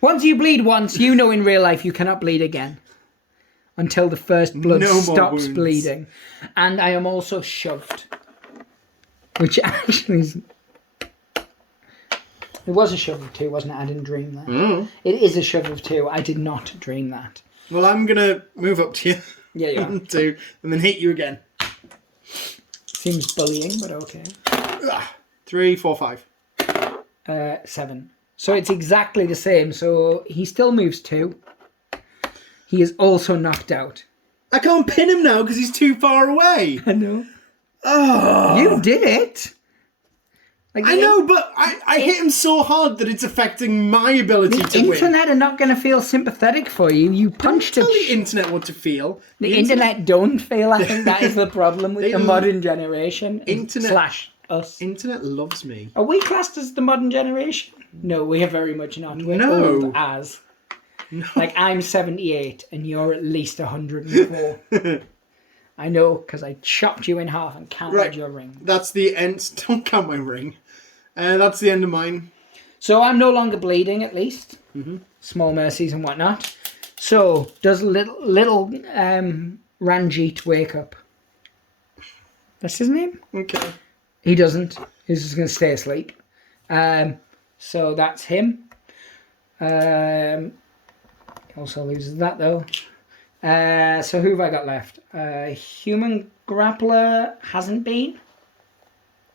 once you bleed once, you know in real life you cannot bleed again until the first blood No more stops wounds. bleeding. And I am also shoved. Which actually is... It was a shove of 2, wasn't it? I didn't dream that. It is a shove of 2. I did not dream that. Well, I'm going to move up to you. Yeah, you are. 2, and then hit you again. Seems bullying, but okay. 3, 4, 5. 7. So it's exactly the same. So he still moves 2. He is also knocked out. I can't pin him now because he's too far away. I know. Oh. You did it. Like, I know, but I hit him so hard that it's affecting my ability to the win. internet are not going to feel sympathetic for you. You punched him. Tell the internet what to feel. The internet don't feel. I think that is the problem with the modern generation. Slash us. Internet loves me. Are we classed as the modern generation? No, we are very much not. We're old as. No. Like, I'm 78 and you're at least 104. I know, because I chopped you in half and counted your ring. That's the end. Don't count my ring. That's the end of mine. So I'm no longer bleeding, at least. Mm-hmm. Small mercies and whatnot. So, does little Ranjit wake up? That's his name? Okay. He doesn't. He's just going to stay asleep. So that's him. Also loses that, though. So who have I got left? Human Grappler hasn't been.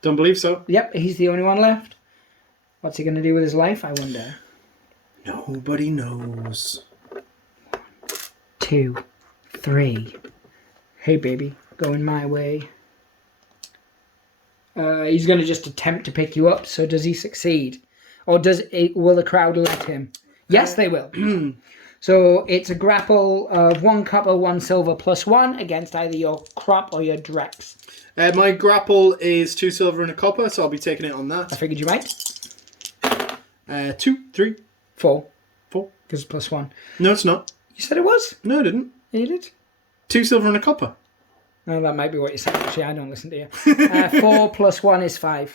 Don't believe so. Yep, he's the only one left. What's he going to do with his life, I wonder? Nobody knows. 2, 3. Hey, baby, going my way. He's going to just attempt to pick you up, so does he succeed? Or will the crowd let him? Yes, they will. So it's a grapple of 1 copper, 1 silver, +1 against either your crop or your drex. My grapple is 2 silver and a copper, so I'll be taking it on that. I figured you might. 2, 3, 4. 4. Because it's +1. No, it's not. You said it was? No, I didn't. You did? 2 silver and a copper. No, that might be what you said. Actually, I don't listen to you. 4 + 1 is 5.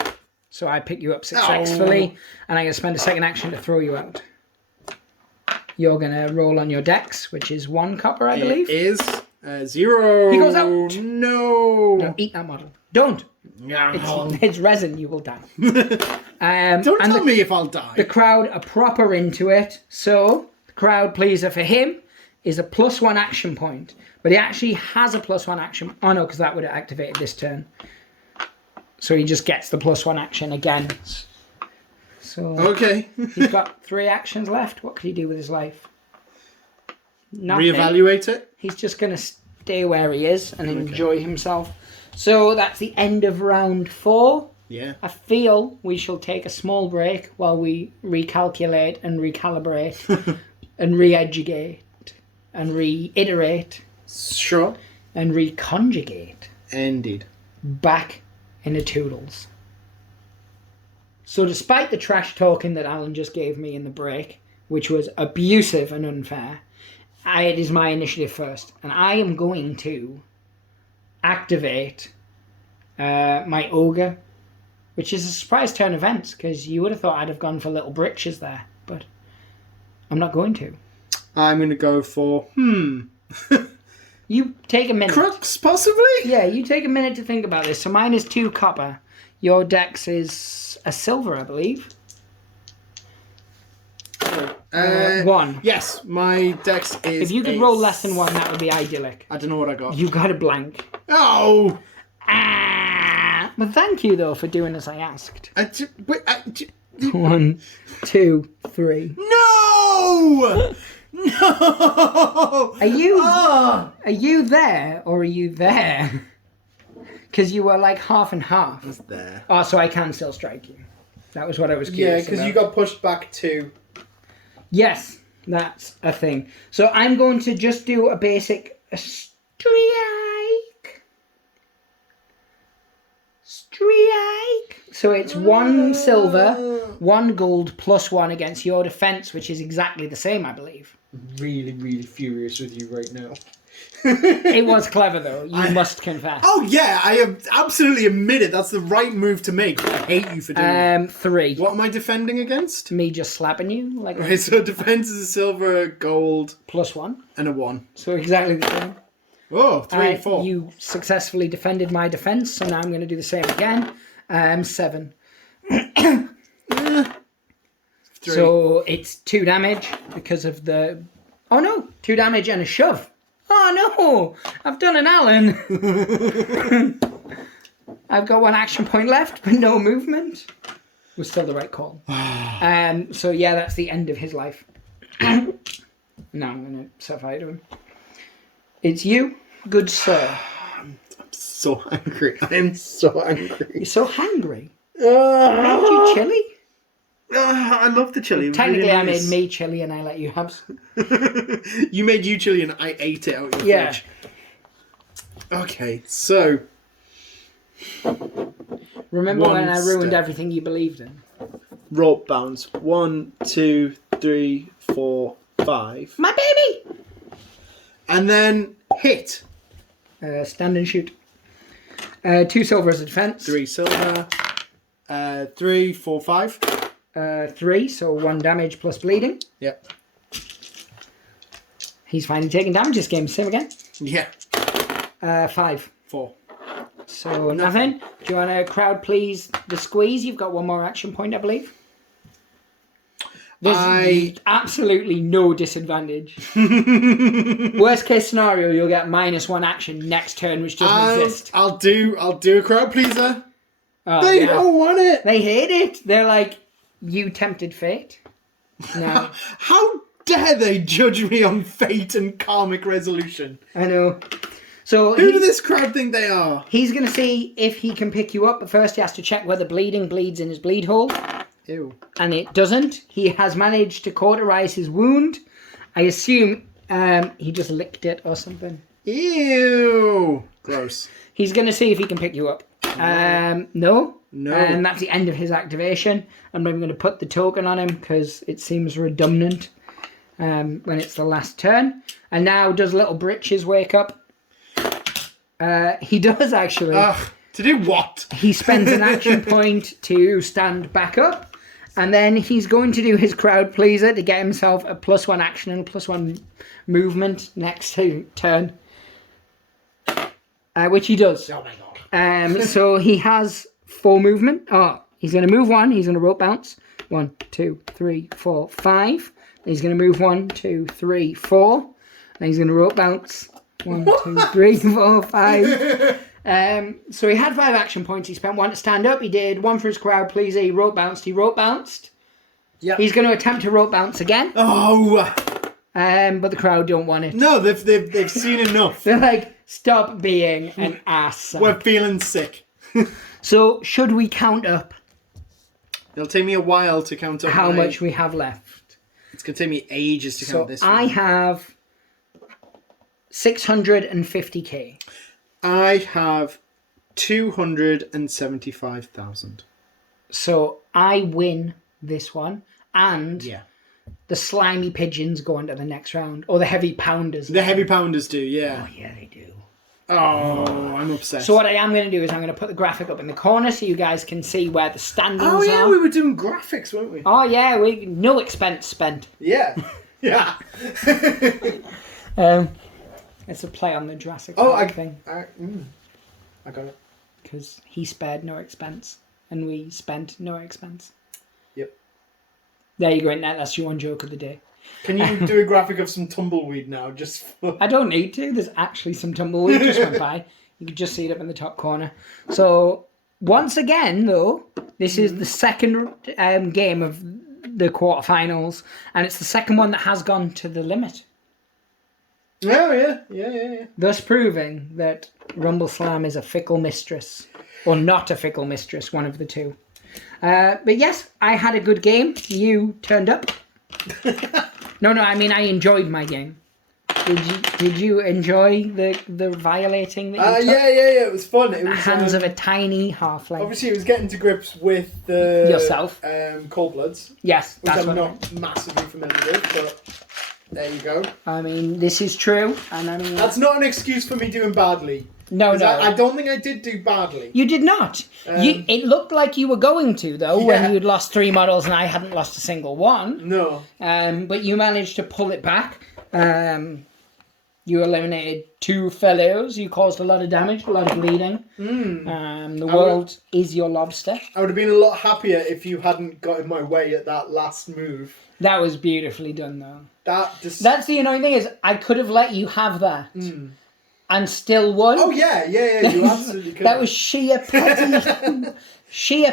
So I pick you up successfully, and I'm going to spend a second action to throw you out. You're going to roll on your dex, which is 1 copper, I believe. It is 0. He goes out. No. Eat that model. Don't. It's resin. You will die. Don't tell me if I'll die. The crowd are proper into it. So the crowd pleaser for him is a +1 action point. But he actually has a +1 action. Oh, no, because that would have activated this turn. So he just gets the +1 action again. So okay. He's got 3 actions left. What could he do with his life? Nothing. Reevaluate it? He's just going to stay where he is and enjoy himself. So that's the end of round 4. Yeah. I feel we shall take a small break while we recalculate and recalibrate and re-educate and reiterate. Sure. And reconjugate. Indeed. Back into Toodles. So despite the trash talking that Alan just gave me in the break, which was abusive and unfair, it is my initiative first. And I am going to activate my Ogre, which is a surprise turn events, because you would have thought I'd have gone for little britches there, but I'm not going to. I'm going to go for, You take a minute. Crux, possibly? Yeah, you take a minute to think about this. So mine is 2 copper. Your dex is a silver, I believe. 1. Yes, my dex is. If you could roll less than 1, that would be idyllic. I don't know what I got. You got a blank. Oh! But thank you, though, for doing as I asked. 1, 2, 3. No! No! Are you there, or are you there? Because you were like half and half. I was there. Oh, so I can still strike you. That was what I was curious because you got pushed back 2. Yes, that's a thing. So I'm going to just do a basic strike. So it's 1 silver, 1 gold, +1 against your defense, which is exactly the same, I believe. I'm really, really furious with you right now. It was clever, though. You must confess. Oh, yeah, I have absolutely admitted that's the right move to make. I hate you for doing it. 3. What am I defending against? Me just slapping you? Okay, so defense is a silver, gold, +1. and a 1. So exactly the same. Oh, 3, 4. You successfully defended my defense, so now I'm going to do the same again. 7. 3. So it's 2 damage because of the... Oh, no. 2 damage and a shove. Oh, no. I've done an Alan. I've got 1 action point left, but no movement. Was still the right call. So, yeah, that's the end of his life. No, I'm going to set fire to him. It's you, good sir. I'm so angry. I am so angry. You're so hungry. Made you chili? I love the chili. Technically, really I made nice. me chili and I let you have some. You made you chili and I ate it out of your Yeah. fridge. Okay, so... Remember when I ruined step. everything you believed in? Rope bounce. 1, 2, 3, 4, 5. My baby! And then hit. Stand and shoot. 2 silver as a defense. 3 silver. 3, 4, 5. 3, so 1 damage plus bleeding. Yep. He's finally taking damage. This game's same again. Yeah. 5. 4. So nothing. Do you want to crowd please the squeeze? You've got 1 more action point, I believe. There's absolutely no disadvantage. Worst case scenario, you'll get -1 action next turn, which doesn't exist. I'll do a crowd pleaser. Oh, They yeah. don't want it. They hate it. They're like, you tempted fate. No, How dare they judge me on fate and karmic resolution? I know. So Who does this crowd think they are? he's going to see if he can pick you up, but first he has to check whether bleeding bleeds in his bleed hole. Ew. And it doesn't. He has managed to cauterize his wound. I assume he just licked it or something. Ew. Gross. He's going to see if he can pick you up. No. No. And that's the end of his activation. I'm not even going to put the token on him because it seems redundant when it's the last turn. And now does Little Britches wake up? He does actually. To do what? He spends an action point to stand back up. And then he's going to do his crowd pleaser to get himself a +1 action and +1 movement next turn. Which he does. Oh my god. So he has 4 movement. Oh, he's going to move 1. He's going to rope bounce. 1, 2, 3, 4, 5. He's going to move 1, 2, 3, 4. And he's going to rope bounce. 1, 2, 3, 4, 5. So he had 5 action points. He spent 1 to stand up. He did 1 for his crowd pleaser. He rope bounced. Yeah. He's going to attempt to rope bounce again. Oh. But the crowd don't want it. No, they've seen enough. They're like, stop being an ass. We're feeling sick. So should we count up It'll take me a while to count up how much we have left? It's going to take me ages to So count this I one. have 650k. I have 275,000. So I win this one, and Yeah. the slimy pigeons go on to the next round, or the heavy pounders. The heavy pounders do, yeah. Oh yeah, they do. Oh, I'm upset. So what I am going to do is I'm going to put the graphic up in the corner so you guys can see where the standings Oh yeah, are. we were doing graphics, weren't we? Oh yeah, no expense spent. Yeah. Yeah. It's a play on the Jurassic Oh, Park thing. I got it. Because he spared no expense, and we spent no expense. Yep. There you go, Internet. That's your one joke of the day. Can you do a graphic of some tumbleweed now? Just for... I don't need to. There's actually some tumbleweed just went by. You can just see it up in the top corner. So, once again, though, this is the second game of the quarterfinals, and it's the second one that has gone to the limit. Oh, yeah. Thus proving that Rumbleslam is a fickle mistress. Or not a fickle mistress, one of the two. But yes, I had a good game. You turned up. No, I mean, I enjoyed my game. Did you enjoy the violating that you took? Yeah, it was fun. It was Hands of a tiny halfling. Obviously, it was getting to grips with the... Yourself. Cold Bloods. Yes, Which that's I'm what not massively familiar with, but there you go. I mean, this is true, and I mean... That's not an excuse for me doing badly. No. I don't think I did do badly. You did not. It looked like you were going to, though, Yeah. when you'd lost 3 models and I hadn't lost a single one. No. But you managed to pull it back. You eliminated 2 fellows. You caused a lot of damage, a lot of bleeding. The world is your lobster. I would have been a lot happier if you hadn't got in my way at that last move. That was beautifully done, though. That's the annoying thing is, I could have let you have that. And still won. Oh yeah, you absolutely could. That was sheer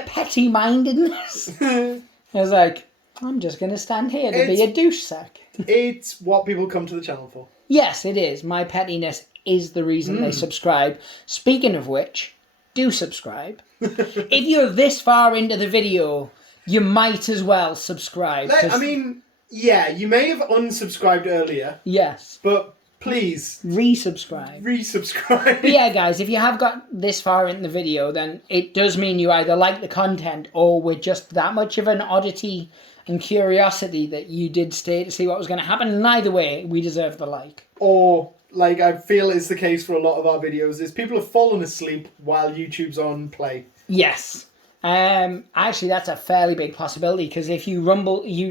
petty mindedness. I was like, I'm just going to stand here to be a douche sack. it's what people come to the channel for. Yes, it is. My pettiness is the reason they subscribe. Speaking of which, do subscribe. If you're this far into the video, you might as well subscribe. I mean, yeah, you may have unsubscribed earlier. Yes. But please... Resubscribe. Resubscribe. But yeah, guys, if you have got this far in the video, then it does mean you either like the content or we're just that much of an oddity and curiosity that you did stay to see what was going to happen. And either way, we deserve the like. Or, like I feel is the case for a lot of our videos, is people have fallen asleep while YouTube's on play. Yes. Actually, that's a fairly big possibility because if you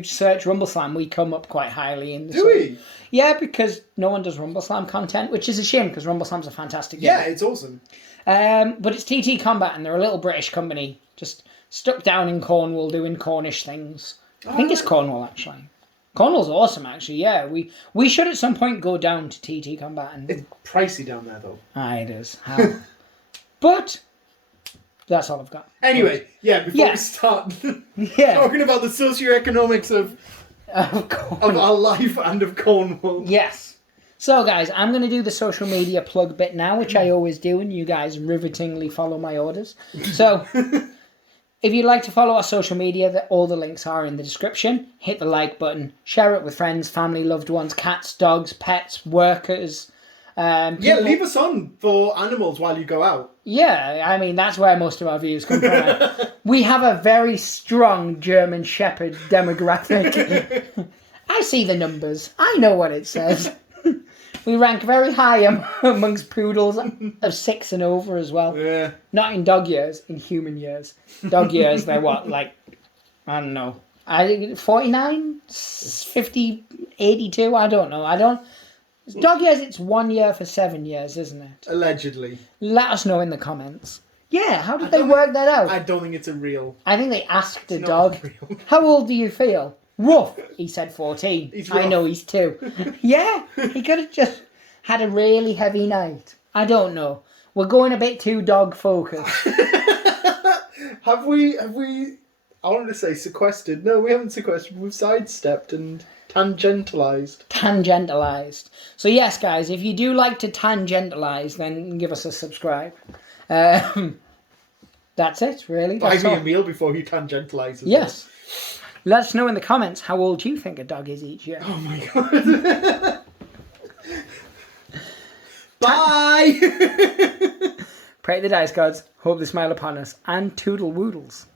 search Rumbleslam, we come up quite highly in the Do we? Yeah, because no one does Rumbleslam content, which is a shame because Rumbleslam's a fantastic game. Yeah, it's awesome. But it's TT Combat and they're a little British company just stuck down in Cornwall doing Cornish things. I think it's Cornwall, actually. Cornwall's awesome, actually, yeah. We should at some point go down to TT Combat. It's pricey down there, though. It is. How? But that's all I've got. Anyway, before we start talking about the socioeconomics of our life and of Cornwall. Yes. So, guys, I'm going to do the social media plug bit now, which I always do, and you guys rivetingly follow my orders. So... if you'd like to follow our social media, all the links are in the description. Hit the like button. Share it with friends, family, loved ones, cats, dogs, pets, workers. Leave us on for animals while you go out. Yeah, I mean, that's where most of our views come from. We have a very strong German Shepherd demographic. I see the numbers. I know what it says. We rank very high amongst poodles of 6 and over as well. Yeah. Not in dog years, in human years. Dog years, they're what, like, I don't know. 49? 50? 82? I don't know. Dog years, it's 1 year for 7 years, isn't it? Allegedly. Let us know in the comments. Yeah, how did they work that out? I don't think it's a real... I think they asked a dog, how old do you feel? Rough. He said 14. I know he's 2. Yeah, he could have just had a really heavy night. I don't know. We're going a bit too dog focused. Have we, I wanted to say sequestered. No, we haven't sequestered. We've sidestepped and tangentialized. Tangentialized. So yes, guys, if you do like to tangentialize, then give us a subscribe. That's it, really. Buy me a meal before you tangentalize. Yes. Let us know in the comments how old you think a dog is each year. Oh my god. Bye! Pray the dice gods, hope they smile upon us, and toodle woodles.